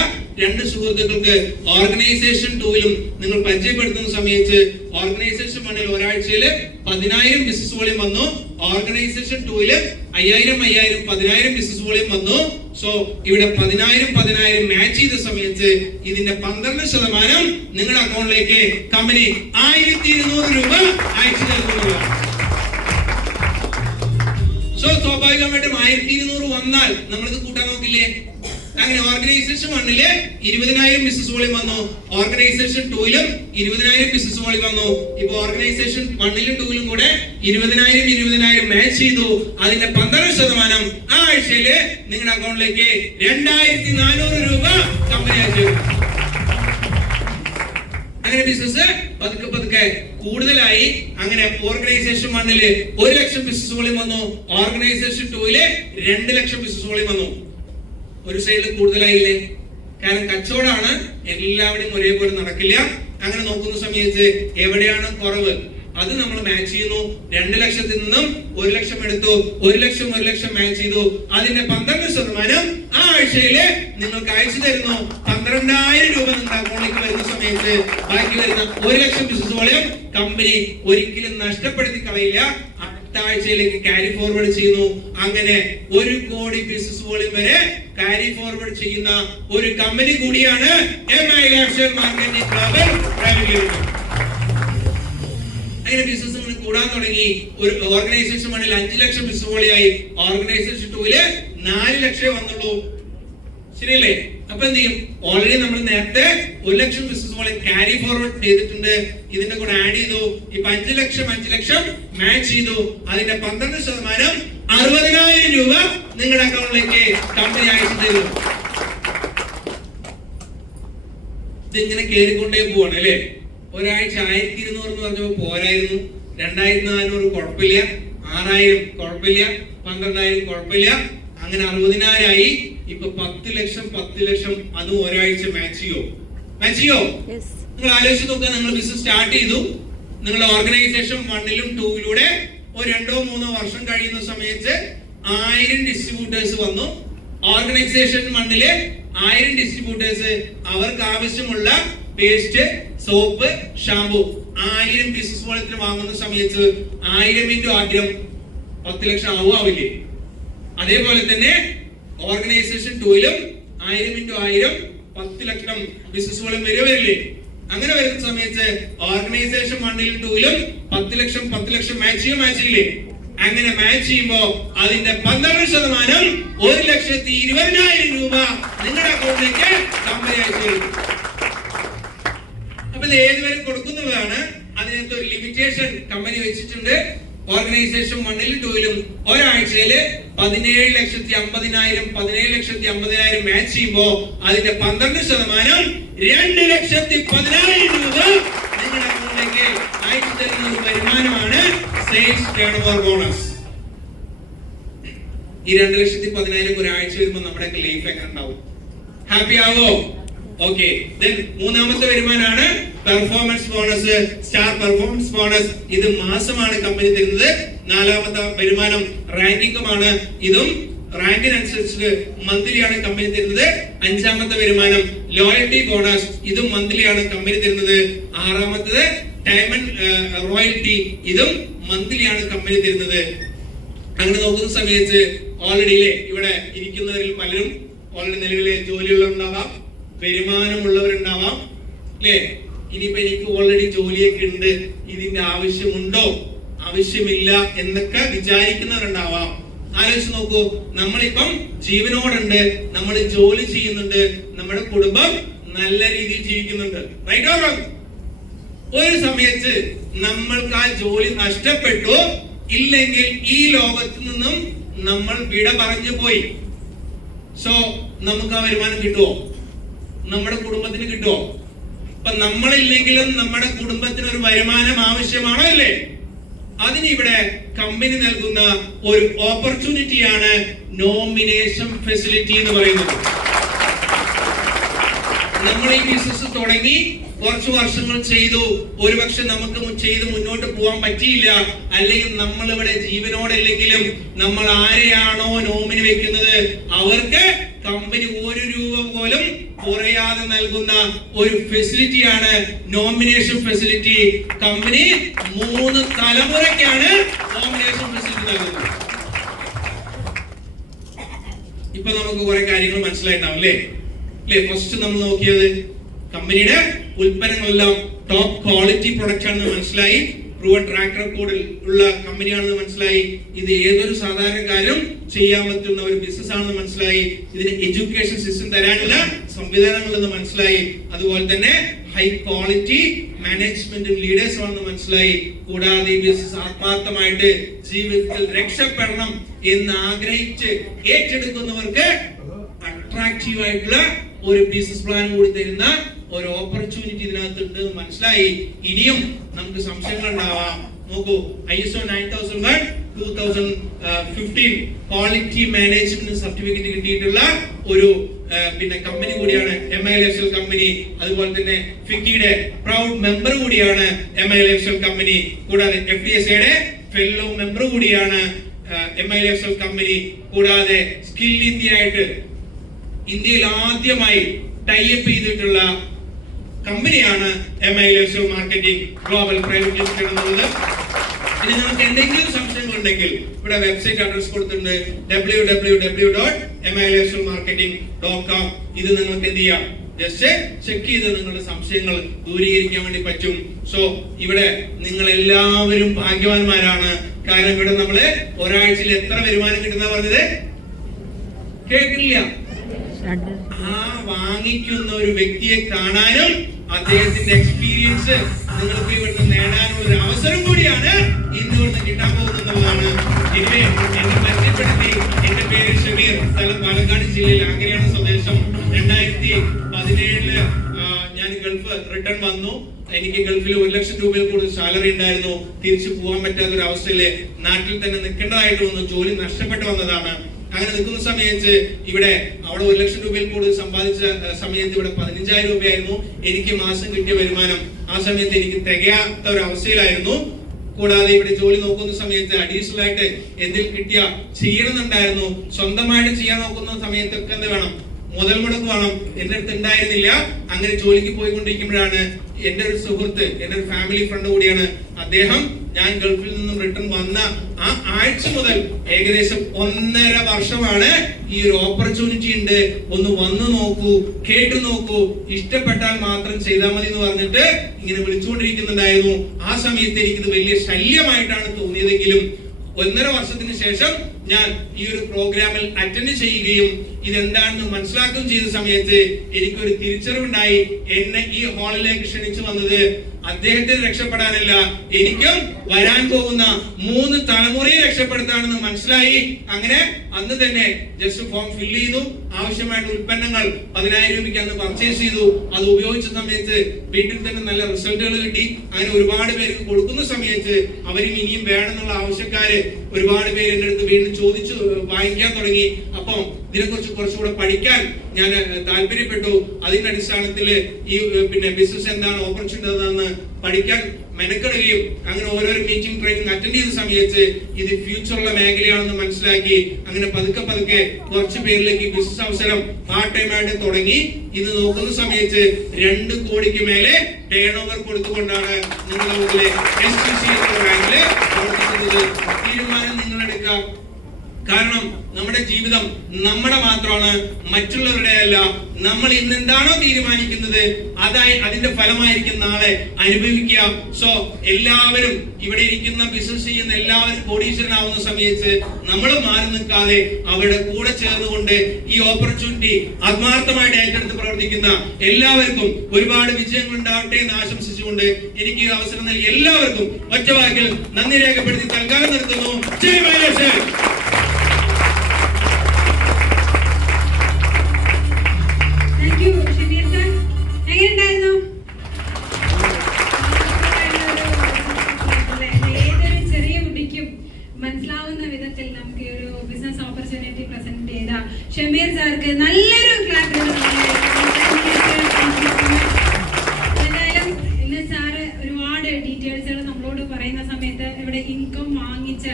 2 സുഹൃത്തുക്കൾക്ക് ഓർഗനൈസേഷൻ 2-ലും നിങ്ങൾ പരിചയപ്പെടുത്തുന്ന സമയത്ത് ഓർഗനൈസേഷൻ 1-ൽ ഒരാഴ്ചയിൽ 10,000 ബിസിനസ് വോളിയം വന്നു. ഓർഗനൈസേഷൻ 2-ൽ 5,000 10,000 ബിസിനസ് വോളിയം വന്നു. സോ ഇവിടെ 10,000 മാച്ച് ചെയ്ത സമയത്ത് ഇതിന്റെ 12% നിങ്ങളുടെ അക്കൗണ്ടിലേക്ക് കമ്പനി 1,200 രൂപ അയച്ചു നൽകുന്നതാണ്. സോ സ്വാഭാവികമായിട്ടും 1,200 വന്നാൽ നമ്മൾക്ക് കൂട്ടാൻ നോക്കില്ലേ? അങ്ങനെ ഓർഗനൈസേഷൻ 1-ല് 20,000 ബിസിനസ് വോളിയം വന്നു, ഓർഗനൈസേഷൻ 2-ലും 20,000 ബിസിനസ് വോളിയം വന്നു. ഇപ്പൊ ഓർഗനൈസേഷൻ 1-ലും 2-ലും കൂടെ 20,000 മാച്ച് ചെയ്തു. അതിന്റെ 12% ആ ആഴ്ചയില് നിങ്ങളുടെ അക്കൗണ്ടിലേക്ക് 2,400 രൂപ കമ്പനി അയച്ചു. അങ്ങനെ ബിസിനസ് പതുക്കെ കൂടുതലായി. അങ്ങനെ ഓർഗനൈസേഷൻ 1-ല് 1 ലക്ഷം ബിസിനസ് വോളിയം വന്നു, ഓർഗനൈസേഷൻ 2-ല് 2 ലക്ഷം ബിസിനസ് വോളിയം വന്നു. ഒരു സൈഡിൽ കൂടുതലായില്ലേ? കാരണം കച്ചവടമാണ്, എല്ലാവരുടെയും ഒരേപോലെ നടക്കില്ല. അങ്ങനെ നോക്കുന്ന സമയത്ത് എവിടെയാണ് കുറവ് അത് നമ്മൾ മാച്ച് ചെയ്യുന്നു. 2 ലക്ഷത്തിൽ നിന്നും 1 ലക്ഷം എടുത്തു, 1 ലക്ഷം മാച്ച് ചെയ്തു. അതിന്റെ 12% ആ ആഴ്ചയില് നിങ്ങൾക്ക് അയച്ചു തരുന്നു. 12,000 രൂപ നിങ്ങളുടെ അക്കൗണ്ടിലേക്ക് വരുന്ന സമയത്ത് ബാക്കി വരുന്ന 1 ലക്ഷം ബിസിനസ് വോളിയം കമ്പനി ഒരിക്കലും നഷ്ടപ്പെടുത്തി കളയില്ല, അടുത്ത ആഴ്ചയിലേക്ക് ക്യാരി ഫോർവേഡ് ചെയ്യുന്നു. അങ്ങനെ 1 കോടി ബിസിനസ് വോളിയം വരെ ക്യാരി ഫോർവേഡ് ചെയ്യുന്ന ഒരു കമ്പനി കൂടിയാണ് MI Lifestyle Marketing Global Private Limited. അങ്ങനെ ബിസിനസ് കൂടാൻ തുടങ്ങി. ഒരു ഓർഗനൈസേഷൻ 1-ൽ 5 ലക്ഷം ബിസിനസ് വോളിയായി, ഓർഗനൈസേഷൻ 2-ല് 4 ലക്ഷമേ വന്നുള്ളൂ. ശരിയല്ലേ? അപ്പൊ എന്ത് ചെയ്യും? ഓൾറെഡി നമ്മൾ നേരത്തെ 1 ലക്ഷം ബിസിനസ് വോളിയം ക്യാരി ഫോർവേഡ് ചെയ്തിട്ടുണ്ട്, ഇതിന്റെ കൂടെ ആഡ് ചെയ്തു. ഇപ്പൊ 5 ലക്ഷം മാച്ച് ചെയ്തു. അതിന്റെ 12% 60,000 രൂപ നിങ്ങളുടെ അക്കൗണ്ടിലേക്ക് കമ്പനി അയച്ചു തരുന്നു. ഇതിങ്ങനെ കേറിക്കൊണ്ടേ പോവാണ് അല്ലെ? ഒരാഴ്ച 1,200 എന്ന് പറഞ്ഞപ്പോ പോരായിരുന്നു, 2,400 കുഴപ്പമില്ല, 6,000 കുഴപ്പമില്ല, 12,000 കുഴപ്പമില്ല, അങ്ങനെ 60,000 ആയി. ഇപ്പൊ 10 ലക്ഷം അതും ഒരാഴ്ച മാച്ച് ചെയ്യോ? നിങ്ങൾ ആലോചിച്ച് നോക്കുക. നിങ്ങൾ ബിസിനസ് സ്റ്റാർട്ട് ചെയ്തു, നിങ്ങളുടെ ഓർഗനൈസേഷൻ 1-ലും 2-ലൂടെ ഒരു 2-3 വർഷം കഴിയുന്ന സമയത്ത് 1000 ഡിസ്ട്രിബ്യൂട്ടേഴ്സ് വന്നു. ഓർഗനൈസേഷൻ 1-ല് 1000 ഡിസ്ട്രിബ്യൂട്ടേഴ്സ് അവർക്ക് ആവശ്യമുള്ള പേസ്റ്റ്, സോപ്പ്, ഷാമ്പു 1000 ബിസിനസ് വോളിയത്തിന് വാങ്ങുന്ന സമയത്ത് 1000 ഇൻറ്റു ആദ്യം 10 ലക്ഷം ആവില്ലേ? അതേപോലെ തന്നെ ഓർഗനൈസേഷൻ 2-ലും 1000 ഇൻറ്റു 1000 10 ലക്ഷം ബിസിനസ് വോളിയം വരില്ലേ? അങ്ങനെ വരുന്ന സമയത്ത് ഓർഗനൈസേഷൻ 1-ലും 2-ലും 10 ലക്ഷം മാച്ച് ചെയ്യില്ലേ? അങ്ങനെ മാച്ച് ചെയ്യുമ്പോ അതിന്റെ 12% 1,20,000 രൂപ നിങ്ങളുടെ അക്കൗണ്ടിലേക്ക് കമ്പനി അയച്ചു. അപ്പൊ ഇത് ഏതുവരെ കൊടുക്കുന്നതാണ്? അതിനകത്ത് ഒരു ലിമിറ്റേഷൻ കമ്പനി വെച്ചിട്ടുണ്ട്. ഓർഗനൈസേഷൻ 1-ലും 2-ലും ഒരാഴ്ചയില് 17,50,000 മാച്ച് ചെയ്യുമ്പോ അതിന്റെ 12% 2,10,000 രൂപ നിങ്ങളുടെ അക്കൗണ്ടിലേക്ക് അയച്ചു തരുന്ന ഒരു വരുമാനമാണ് സെയിൽസ് ടേൺ ഓവർ ബോണസ്. ഈ 2,10,000 ഒരാഴ്ച വരുമ്പോ നമ്മുടെ ലൈഫ് എങ്ങനെ ഉണ്ടാവും? ഹാപ്പി ആവോ? ഓക്കെ. മൂന്നാമത്തെ വരുമാനമാണ് performance bonus, star performance bonus. ഇത് മാസമാണ് കമ്പനി തരുന്നത്. 4ാമത്തെ വരുമാനം റാങ്കിങ്ങുമാണ്. ഇതും റാങ്കിനനുസരിച്ച് മന്ത്ലിയാണ് കമ്പനി തരുന്നത്. 5ാമത്തെ വരുമാനം ലോയൽറ്റി ബോണസ്, ഇതും മന്ത്ലിയാണ് കമ്പനി തരുന്നത്. 6ാമത്തത് ഡയമണ്ട് റോയൽറ്റി, ഇതും മന്ത്ലിയാണ് കമ്പനി തരുന്നത്. അങ്ങനെ നോക്കുന്ന സമയത്ത് ഓൾറെഡി ഇവിടെ ഇരിക്കുന്നവരിൽ പലരും ഓൾറെഡി നിലവിലെ ജോലികളുണ്ടാവാം, വരുമാനമുള്ളവരുണ്ടാവാം അല്ലേ? ഇനിയിപ്പോ എനിക്ക് ഓൾറെഡി ജോലിയൊക്കെ ഉണ്ട്, ഇതിന്റെ ആവശ്യമുണ്ടോ, ആവശ്യമില്ല എന്നൊക്കെ വിചാരിക്കുന്നവരുണ്ടാവാം. ആലോചിച്ച് നോക്കൂ. നമ്മളിപ്പം ജീവനോടുണ്ട്, നമ്മൾ ജോലി ചെയ്യുന്നുണ്ട്, നമ്മുടെ കുടുംബം നല്ല രീതിയിൽ ജീവിക്കുന്നുണ്ട്. Right or wrong? ഒരു സമയത്ത് നമ്മൾക്ക് ആ ജോലി നഷ്ടപ്പെട്ടു, ഇല്ലെങ്കിൽ ഈ ലോകത്ത് നിന്നും നമ്മൾ വിട പറഞ്ഞു പോയി. സോ നമുക്ക് ആ വരുമാനം കിട്ടുമോ? നമ്മുടെ കുടുംബത്തിന് കിട്ടുമോ? അപ്പൊ നമ്മളില്ലെങ്കിലും നമ്മുടെ കുടുംബത്തിന് ഒരു വരുമാനം ആവശ്യമാണോ അല്ലേ? അതിനിവിടെ കമ്പനി നൽകുന്ന ഒരു ഓപ്പർച്യൂണിറ്റിയാണ് നോമിനേഷൻ ഫെസിലിറ്റി എന്ന് പറയുന്നത്. നമ്മൾ ഈ ബിസിനസ് തുടങ്ങി കുറച്ച് വർഷങ്ങൾ ചെയ്തു, ഒരുപക്ഷെ നമുക്ക് ചെയ്ത് മുന്നോട്ട് പോകാൻ പറ്റിയില്ല, അല്ലെങ്കിൽ നമ്മൾ ഇവിടെ ജീവനോടില്ലെങ്കിലും നമ്മൾ ആരെയാണോ നോമിനി വെക്കുന്നത് അവർക്ക് കമ്പനി 1 രൂപ പോലും കുറയാതെ നൽകുന്ന ഒരു ഫെസിലിറ്റിയാണ് നോമിനേഷൻ ഫെസിലിറ്റി. കമ്പനി 3 തലമുറയ്ക്കാണ് നോമിനേഷൻ ഫെസിലിറ്റി നൽകുന്നത്. ഇപ്പൊ നമുക്ക് കുറെ കാര്യങ്ങൾ മനസ്സിലായിട്ടുണ്ടാവും അല്ലേ? ഫസ്റ്റ് നമ്മൾ നോക്കിയത് കമ്പനിയുടെ ഉൽപ്പന്നങ്ങളെല്ലാം ടോപ്പ് ക്വാളിറ്റി പ്രൊഡക്റ്റ് ആണെന്ന് മനസ്സിലായി, പ്രൂവൺ ട്രാക്ക് റെക്കോർഡിൽ ഉള്ള കമ്പനിയാണെന്ന് മനസ്സിലായി, ഇത് ഏതൊരു സാധാരണക്കാരും ചെയ്യാൻ പറ്റുന്ന ഒരു ബിസിനസ് ആണെന്ന് മനസ്സിലായി, ഇതിന് എഡ്യൂക്കേഷൻ സിസ്റ്റം തരാനുള്ള സംവിധാനങ്ങളെന്ന് മനസ്സിലായി, അതുപോലെ തന്നെ ഹൈ ക്വാളിറ്റി മാനേജ്മെന്റും ലീഡേഴ്സും ആണെന്ന് മനസ്സിലായി. കൂടാതെ ഈ ബിസിനസ് ആത്മാർത്ഥമായിട്ട് ജീവിതത്തിൽ രക്ഷപ്പെടണം എന്ന് ആഗ്രഹിച്ച് ഏറ്റെടുക്കുന്നവർക്ക് അട്രാക്റ്റീവ് ആയിട്ടുള്ള ഒരു ബിസിനസ് പ്ലാൻ കൂടി തരുന്ന ഒരു ഓപ്പർച്യൂണിറ്റി ഇതിനകത്ത് ഉണ്ട് എന്ന് മനസ്സിലായി. ഇനിയും നമുക്ക് സംശയങ്ങൾ ഉണ്ടാവാം. നോക്കൂ, ISO 9001/2015 ക്വാളിറ്റി മാനേജ്മെന്റ് സർട്ടിഫിക്കറ്റ് കിട്ടിയിട്ടുള്ള ഒരു കമ്പനി കൂടിയാണ് MILFCL കമ്പനി. അതുപോലെ തന്നെ ഫിക്കിയുടെ പ്രൗഡ് മെമ്പർ കൂടിയാണ് MILFCL കമ്പനി. കൂടാതെ FDSAയുടെ ഫെല്ലോ മെമ്പർ കൂടിയാണ് MILFCL കമ്പനി. കൂടാതെ സ്കിൽ ഇന്ത്യ ആയിട്ട് ഇന്ത്യയിൽ ആദ്യമായി ടൈപ്പ് ചെയ്തിട്ടുള്ള കമ്പനിയാണ് MILFCL marketing global private limited എന്നുള്ളത്. ഇനി നിങ്ങൾക്ക് എന്തെങ്കിലും സംശയങ്ങൾ ഉണ്ടെങ്കിൽ ഇവിടെ വെബ്സൈറ്റ് അഡ്രസ് കൊടുത്തിട്ടുണ്ട്, www.milfclmarketing.com. ഇത് നിങ്ങൾക്ക് എന്ത് ചെയ്യാം, ജസ്റ്റ് ചെക്ക് ചെയ്ത് നിങ്ങളുടെ സംശയങ്ങൾ ദൂരീകരിക്കാൻ വേണ്ടി പറ്റും. സോ ഇവിടെ നിങ്ങൾ എല്ലാവരും ഭാഗ്യവാന്മാരാണ്. കാരണം ഇവിടെ നമ്മള് ഒരാഴ്ചയിൽ എത്ര വരുമാനം കിട്ടുന്ന പറഞ്ഞത് കേൾക്കില്ല. ആ വാങ്ങിക്കുന്ന ഒരു വ്യക്തിയെ കാണാനും അദ്ദേഹത്തിന്റെ എക്സ്പീരിയൻസ് നിങ്ങൾക്ക് ഇവിടുന്ന് നേടാനുള്ള ഒരു അവസരം കൂടിയാണ് ഇന്ന് ഇവിടുന്ന് കിട്ടാൻ പോകുന്നതാണ്. എന്നെ പരിചയപ്പെടുത്തി, എന്റെ പേര് ഷമീർ, സ്ഥലം പാലക്കാട് ജില്ലയിൽ ആഗ്രയാണ് സ്വദേശം. 2017 ഞാൻ ഗൾഫ് റിട്ടേൺ വന്നു. എനിക്ക് ഗൾഫിൽ 1 ലക്ഷം രൂപയിൽ കൂടുതൽ സാലറി ഉണ്ടായിരുന്നു. തിരിച്ചു പോകാൻ പറ്റാത്ത ഒരു അവസ്ഥയില് നാട്ടിൽ തന്നെ നിൽക്കേണ്ടതായിട്ട് വന്നു. ജോലി നഷ്ടപ്പെട്ടു വന്നതാണ്. അങ്ങനെ നിൽക്കുന്ന സമയത്ത് അവിടെ 1 ലക്ഷം രൂപയിൽ കൂടുതൽ സമ്പാദിച്ച സമയത്ത് ഇവിടെ 15,000 രൂപയായിരുന്നു എനിക്ക് മാസം കിട്ടിയ വരുമാനം. ആ സമയത്ത് എനിക്ക് തികയാത്ത ഒരു അവസ്ഥയിലായിരുന്നു. കൂടാതെ ഇവിടെ ജോലി നോക്കുന്ന സമയത്ത് അഡീഷണൽ ആയിട്ട് എന്തെങ്കിലും കിട്ടിയ ചെയ്യണമെന്നുണ്ടായിരുന്നു. സ്വന്തമായിട്ട് ചെയ്യാൻ നോക്കുന്ന സമയത്തൊക്കെ എന്ത് വേണം, മുതൽ മുടക്ക് വേണം. എന്റെ അടുത്ത് ഉണ്ടായിരുന്നില്ല. അങ്ങനെ ജോലിക്ക് പോയിക്കൊണ്ടിരിക്കുമ്പോഴാണ് എന്റെ ഒരു സുഹൃത്ത്, എന്റെ ഒരു ഫാമിലി ഫ്രണ്ട് കൂടിയാണ് അദ്ദേഹം, ഞാൻ ഗൾഫിൽ നിന്നും റിട്ടേൺ വന്ന ആ ആഴ്ച മുതൽ ഏകദേശം 1.5 വർഷമാണ് ഈ ഒരു ഓപ്പർച്യൂണിറ്റി ഉണ്ട്, ഒന്ന് വന്നു നോക്കൂ, കേട്ടു നോക്കൂ, ഇഷ്ടപ്പെട്ടാൽ മാത്രം ചെയ്താൽ മതി എന്ന് പറഞ്ഞിട്ട് ഇങ്ങനെ വിളിച്ചുകൊണ്ടിരിക്കുന്നുണ്ടായിരുന്നു. ആ സമയത്ത് എനിക്കിത് വലിയ ശല്യമായിട്ടാണ് തോന്നിയതെങ്കിലും 1.5 വർഷത്തിന് ശേഷം ഞാൻ ഈ ഒരു പ്രോഗ്രാമിൽ അറ്റൻഡ് ചെയ്യുകയും ഇതെന്താണെന്ന് മനസ്സിലാക്കുകയും ചെയ്ത സമയത്ത് എനിക്കൊരു തിരിച്ചറിവുണ്ടായി. എന്നെ ഈ ഹാളിലേക്ക് ക്ഷണിച്ചു വന്നത് അദ്ദേഹത്തിന് രക്ഷപ്പെടാനല്ല, എനിക്കും വരാൻ പോകുന്ന 3 തലമുറയെ രക്ഷപ്പെടുത്താണെന്ന് മനസ്സിലായി. അങ്ങനെ അന്ന് തന്നെ ജസ്റ്റ് ഫോം ഫില്ല് ചെയ്തു. ആവശ്യമായിട്ട് ഉൽപ്പന്നങ്ങൾ 10,000 രൂപയ്ക്ക് അന്ന് പർച്ചേസ് ചെയ്തു. അത് ഉപയോഗിച്ച സമയത്ത് വീട്ടിൽ തന്നെ നല്ല റിസൾട്ടുകൾ കിട്ടി. അങ്ങനെ ഒരുപാട് പേർക്ക് കൊടുക്കുന്ന സമയത്ത് അവരും ഇനിയും വേണമെന്നുള്ള ആവശ്യക്കാര് ഒരുപാട് പേര് എന്റെ അടുത്ത് വീണ്ടും ചോദിച്ചു വാങ്ങിക്കാൻ തുടങ്ങി. അപ്പം ഇതിനെക്കുറിച്ച് കുറച്ചുകൂടെ പഠിക്കാൻ ഞാൻ താല്പര്യപ്പെട്ടു. അതിന്റെ അടിസ്ഥാനത്തിൽ ഈ ബിസിനസ് എന്താണ്, ഓപ്പർച്യൂണിറ്റി എന്താണെന്ന് പഠിക്കാൻ മെനക്കെടുകയും അങ്ങനെ ഓരോരോ മീറ്റിംഗ് ട്രെയിനിങ് അറ്റൻഡ് ചെയ്ത സമയത്ത് ഇത് ഫ്യൂച്ചറുള്ള മേഖലയാണെന്ന് മനസ്സിലാക്കി. അങ്ങനെ പതുക്കെ കുറച്ച് പേരിലേക്ക് ബിസിനസ് അവസരം പാർട്ട് ടൈം ആയിട്ട് തുടങ്ങി. ഇത് നോക്കുന്ന സമയത്ത് 2 കോടിക്ക് മേലെ ടേൺ ഓവർ കൊടുത്തുകൊണ്ടാണ് നിങ്ങളുടെ മുന്നിലെ STC റാങ്കില് പ്രവർത്തിക്കുന്നത്. തീരുമാനം നിങ്ങളെടുക്കാം. കാരണം നമ്മുടെ ജീവിതം നമ്മുടെ മാത്രമാണ്, മറ്റുള്ളവരുടെ അല്ല. നമ്മൾ ഇന്ന് എന്താണോ തീരുമാനിക്കുന്നത് അതിന്റെ ഫലമായിരിക്കും നാളെ അനുഭവിക്കുക. സോ എല്ലാവരും ഇവിടെ ഇരിക്കുന്ന ബിസിനസ് ചെയ്യുന്ന എല്ലാവരും കോടീശ്വരനാവുന്ന സമയത്ത് നമ്മൾ മാറി നിൽക്കാതെ അവരുടെ കൂടെ ചേർന്നുകൊണ്ട് ഈ ഓപ്പർച്യൂണിറ്റി ആത്മാർത്ഥമായിട്ട് ഏറ്റെടുത്ത് പ്രവർത്തിക്കുന്ന എല്ലാവർക്കും ഒരുപാട് വിജയങ്ങൾ ഉണ്ടാവട്ടെ എന്ന് ആശംസിച്ചുകൊണ്ട് എനിക്ക് ഈ അവസരം നൽകി എല്ലാവർക്കും ഒറ്റവാക്കിൽ നന്ദി രേഖപ്പെടുത്തി തൽക്കാലം നിർത്തുന്നു. ജയ് MILFCL. ഏതൊരു ചെറിയ കുട്ടിക്കും മനസ്സിലാവുന്ന വിധത്തിൽ നമുക്ക് ഒരു ബിസിനസ് ഓപ്പർച്യൂണിറ്റി പ്രസന്റ് ചെയ്ത ഷമീർ സാർക്ക് നല്ലൊരു ക്ലാസ്. എന്തായാലും ഇന്ന് സാറ് ഒരുപാട് ഡീറ്റെയിൽസുകൾ നമ്മളോട് പറയുന്ന സമയത്ത് ഇവിടെ ഇൻകം വാങ്ങിച്ച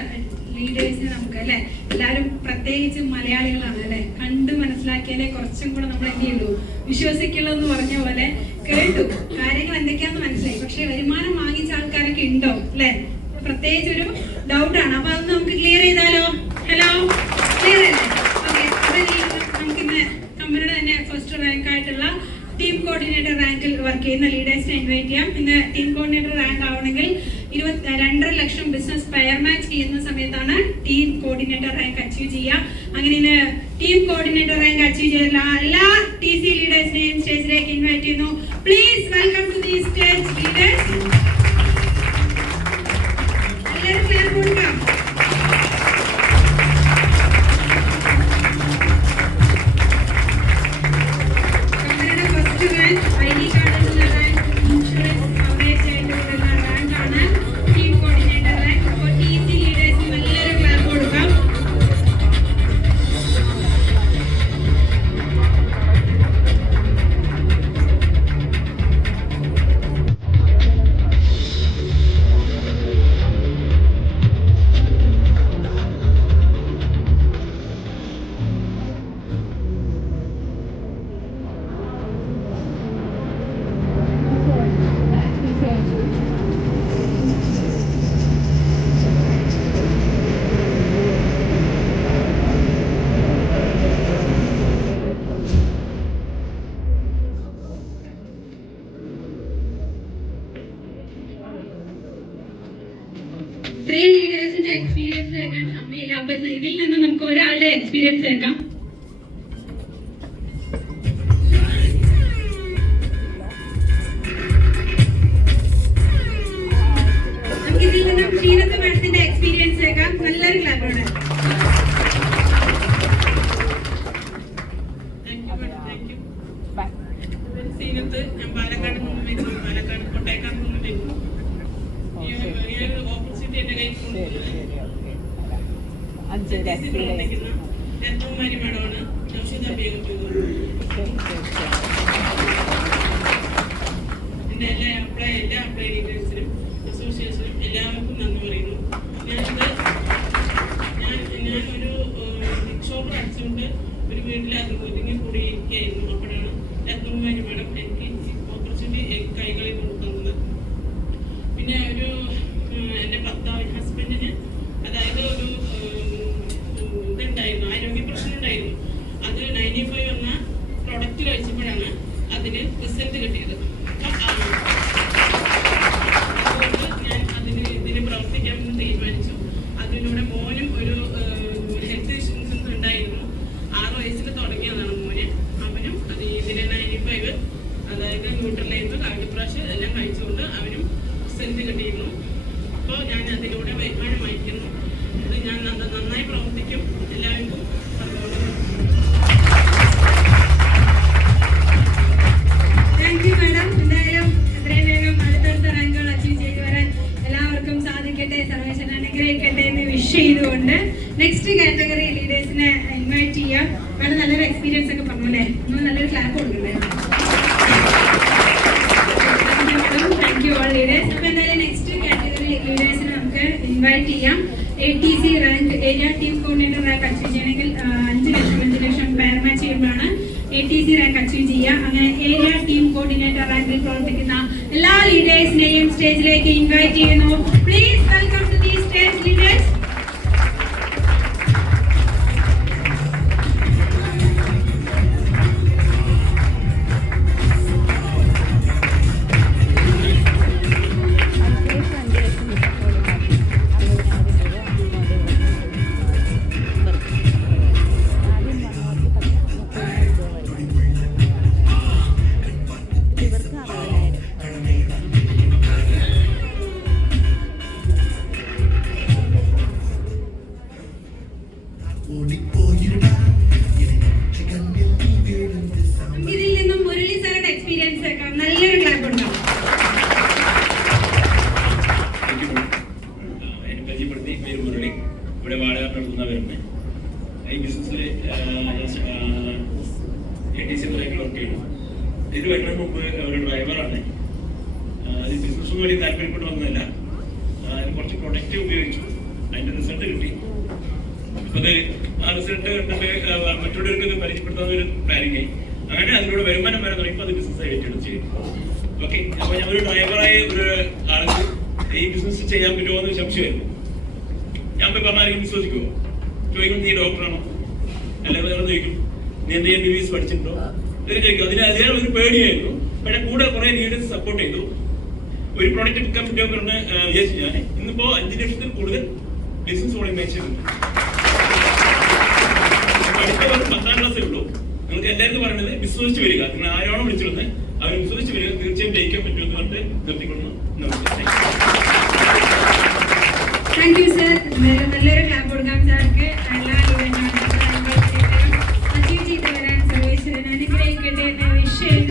ലീഡേഴ്സിന് നമുക്ക് അല്ലെ, എല്ലാവരും പ്രത്യേകിച്ച് മലയാളികളാണ് അല്ലെ, കണ്ടു മനസ്സിലാക്കിയാലേ കുറച്ചും കൂടെ നമ്മൾ എന്ത് ചെയ്യുള്ളൂ, വിശ്വസിക്കുള്ളൂ എന്ന് പറഞ്ഞ പോലെ കേട്ടു കാര്യങ്ങൾ എന്തൊക്കെയാന്ന് മനസ്സിലായി. പക്ഷെ വരുമാനം വാങ്ങിച്ച ആൾക്കാരൊക്കെ ഉണ്ടോ അല്ലെ, പ്രത്യേകിച്ച് ഒരു ഡൗട്ടാണ്. അപ്പൊ അത് നമുക്ക് ക്ലിയർ ചെയ്താലോ? ഹലോ, ക്ലിയർ അല്ലേ? ഓക്കെ. റാങ്ക് ആയിട്ടുള്ള ടീം കോർഡിനേറ്റർ റാങ്കിൽ വർക്ക് ചെയ്യുന്ന ലീഡേഴ്സിനെ ഇൻവൈറ്റ് ചെയ്യാം. ഇന്ന് ടീം കോർഡിനേറ്റർ റാങ്ക് ആവണമെങ്കിൽ 2.5 ലക്ഷം ബിസിനസ് പെയർ മാച്ച് ചെയ്യുന്ന സമയത്താണ് ടീം കോർഡിനേറ്റർ റാങ്ക് അച്ചീവ് ചെയ്യുക. അങ്ങനെ ഇന്ന് ടീം കോർഡിനേറ്റർ റാങ്ക് അച്ചീവ് ചെയ്ത എല്ലാ TC ലീഡേഴ്സിനെയും സ്റ്റേജിലേക്ക് ഇൻവൈറ്റ് ചെയ്യുന്നു. Please welcome to the stage leaders. എല്ലാവരും ക്ലിയർ കൊടുക്കാം. ID കാർഡിലുള്ള റാങ്ക് ഇൻഷുറൻസ് കവറേജ് ആയിട്ടുള്ള റാങ്കാണ് ടീം കോർഡിനേറ്റർ റാങ്ക്. അപ്പോൾ TC ലീഡേഴ്സിന് നല്ലൊരു ക്ലാപ്പ് കൊടുക്കാം. ഇത്രയും ലീഡേഴ്സിന്റെ എക്സ്പീരിയൻസ് കേൾക്കാൻ സമയമില്ല. അപ്പൊ ഇതിൽ നിന്ന് നമുക്ക് ഒരാളുടെ എക്സ്പീരിയൻസ് കേൾക്കാം. നമുക്ക് ഇതിൽ നിന്നും ക്ഷീരത്ത് മാഡത്തിന്റെ എക്സ്പീരിയൻസ് കേൾക്കാം. നല്ലൊരു ക്ലാപ്പോടെ. ഞാൻ പാലക്കാട് നിന്ന് വരുന്നു. പാലക്കാട് കൊട്ടയക്കാട് നിന്ന് വരുന്നു. ഓപ്പർച്യൂണിറ്റി എന്റെ കയ്യിൽ പ്രവർത്തിക്കുന്ന രത്നകുമാരി മാഡമാണ്. നൗഷീദ ബീഗം എന്റെ എല്ലാ അപ്ലൈ ലീഡേഴ്സിനും അസോസിയേഷനും എല്ലാവർക്കും നന്ദി പറയുന്നു. ഞാനൊരു ഷോപ്പ് അടിച്ചുകൊണ്ട് ഒരു വീട്ടിൽ അത് ഒതുങ്ങി കൂടിയിരിക്കുകയായിരുന്നു. അപ്പോഴാണ് രത്നകുമാരി മാഡം എനിക്ക് ഓപ്പർച്യൂണിറ്റി കൈകളിൽ കൊണ്ടുതന്നത്. പിന്നെ എൻ്റെ ഹസ്ബൻഡിന് അതായത് ഒരു ഇതുണ്ടായിരുന്നു, ആരോഗ്യ പ്രശ്നം ഉണ്ടായിരുന്നു. അത് 95 എന്ന പ്രൊഡക്റ്റ് കഴിച്ചപ്പോഴാണ് അതിന് റിസൾട്ട് കിട്ടിയത്. അതുകൊണ്ട് ഞാൻ ഇതിന് പ്രവർത്തിക്കാമെന്ന് തീരുമാനിച്ചു. അതിലൂടെ മോനും ഒരു ഹെൽത്ത് ഇഷ്യൂസ് ഉണ്ടായിരുന്നു. 6 വയസ്സിൽ തുടങ്ങിയതാണ് മോന്. അവനും അത് ഇതിന് 95 അതായത് ന്യൂട്രലൈസ് കാർഡിയോപ്രാഷ് എല്ലാം കഴിച്ചുകൊണ്ട് അവനും റിസൾട്ട് കിട്ടിയിരുന്നു. അപ്പോൾ ഞാൻ അതിലൂടെ വരുമാനം വായിക്കുന്നു. ഇത് ഞാൻ നന്നായി പ്രവർത്തിക്കും. എല്ലാവർക്കും താങ്ക് യു മാഡം. എന്തായാലും എത്രയും വേഗം അടുത്തടുത്ത റാങ്കുകൾ അച്ചീവ് ചെയ്തു വരാൻ എല്ലാവർക്കും സാധിക്കട്ടെ, സർവേശ്വരൻ അനുഗ്രഹിക്കട്ടെ എന്ന് വിഷ് ചെയ്തുകൊണ്ട് നെക്സ്റ്റ് കാറ്റഗറി ലീഡേഴ്സിനെ ഇൻവൈറ്റ് ചെയ്യാം. മാഡം നല്ലൊരു എക്സ്പീരിയൻസ് ഒക്കെ പറഞ്ഞു അല്ലേ? നമ്മൾ നല്ലൊരു ക്ലാപ്പ് കൊടുക്കണ്ടേ? Thank you all leaders. അപ്പോൾ എന്തായാലും നെക്സ്റ്റ് കാറ്റഗറി ലീഡേഴ്സിനെ നമുക്ക് ഇൻവൈറ്റ് ചെയ്യാം. ATC rank area team coordinator rank achieve ചെയ്യണമെങ്കിൽ 5 ലക്ഷം പെയർ മാച്ച് ചെയ്യുമ്പോഴാണ് ATC റാങ്ക് അച്ചീവ് ചെയ്യുക. അങ്ങനെ ഏരിയ ടീം കോർഡിനേറ്റർ റാങ്കിൽ പ്രവർത്തിക്കുന്ന എല്ലാ ലീഡേഴ്സിനെയും സ്റ്റേജിലേക്ക് ഇൻവൈറ്റ് ചെയ്യുന്നു. Please welcome to the stage leaders. ഇതിൽ നിന്നും മുരളി സാറുടെ എക്സ്പീരിയൻസ് കേൾക്കാം. നല്ലൊരു ക്ലാപ്പ് ഉണ്ടാവും. എന്നെ പരിചയപ്പെടുത്തി പേര് മുരളി. ഇവിടെ വാടക നടത്തുന്നവരുണ്ട്. ഈ ബിസിനസ്സിൽ ATC റാങ്കിൽ വർക്ക് ചെയ്യുന്നു. ഇത് വരുന്നതിന് മുമ്പ് ഒരു ഡ്രൈവറാണ്. അത് ബിസിനസ്സൊന്നും വലിയ താല്പര്യപ്പെട്ട് വന്നതല്ല. അതിന് കുറച്ച് പ്രൊഡക്റ്റ് ഉപയോഗിച്ചു. അതിൻ്റെ റിസൾട്ട് കിട്ടി. അപ്പോൾ അത് ആ റിസൾട്ട് കണ്ടിട്ട് മറ്റുള്ളവർക്ക് ഇത് പരിചയപ്പെടുത്താൻ ഒരു പ്ലാനിങ്. അങ്ങനെ അതിലൂടെ വരുമാനം വരാൻ തുടങ്ങി. അത് ബിസിനസ്സായി ഏറ്റെടുത്ത്. ഓക്കെ, അപ്പോൾ ഞാൻ ഒരു ഡ്രൈവറായ ഒരു ആൾക്ക് ഈ ബിസിനസ് ചെയ്യാൻ പറ്റുമോ എന്ന് സംശയമായിരുന്നു. ഞാൻ പോയി പറഞ്ഞാൽ വിശ്വസിക്കുമോ? ചോദിക്കും, നീ ഡോക്ടറാണോ? അല്ല വേറെ ചോദിക്കും, നീ എന്തെങ്കിലും MBBS പഠിച്ചിട്ടുണ്ടോ? ഇതിലേക്ക് അതിന് ഒരു പേടിയായിരുന്നു. പക്ഷേ കൂടെ കുറെ ലീഡേഴ്സ് സപ്പോർട്ട് ചെയ്തു. ഒരു പ്രോഡക്റ്റ് എടുക്കാൻ പറ്റുമെന്ന് പറഞ്ഞ് വിചാരിച്ചു ഞാൻ. ഇന്നിപ്പോ 5 ലക്ഷത്തിൽ കൂടുതൽ ബിസിനസ് ഓർഗനൈസേഷൻ അടുത്ത 10ാം ക്ലാസ്സേ ഉള്ളൂ. നിങ്ങൾക്ക് എല്ലാവർക്കും പറയുന്നത് വിശ്വസിച്ച് വരിക. നിങ്ങൾ ആരാണോ വിളിച്ചിരുന്നത് അവർ വിശ്വസിച്ച് വരിക. തീർച്ചയായും ജയിക്കാൻ പറ്റുമെന്ന് പറഞ്ഞിട്ട് നിർത്തിക്കൊള്ളുന്നു. Thank you sir. നല്ലൊരു ക്ലാപ്പ് കൊടുക്കാം സാർക്ക്. എല്ലാ അജീവ് ചെയ്ത് വരാൻ സർവേശ്വരൻ അനുഗ്രഹിക്കട്ടെ എന്ന് വിഷയം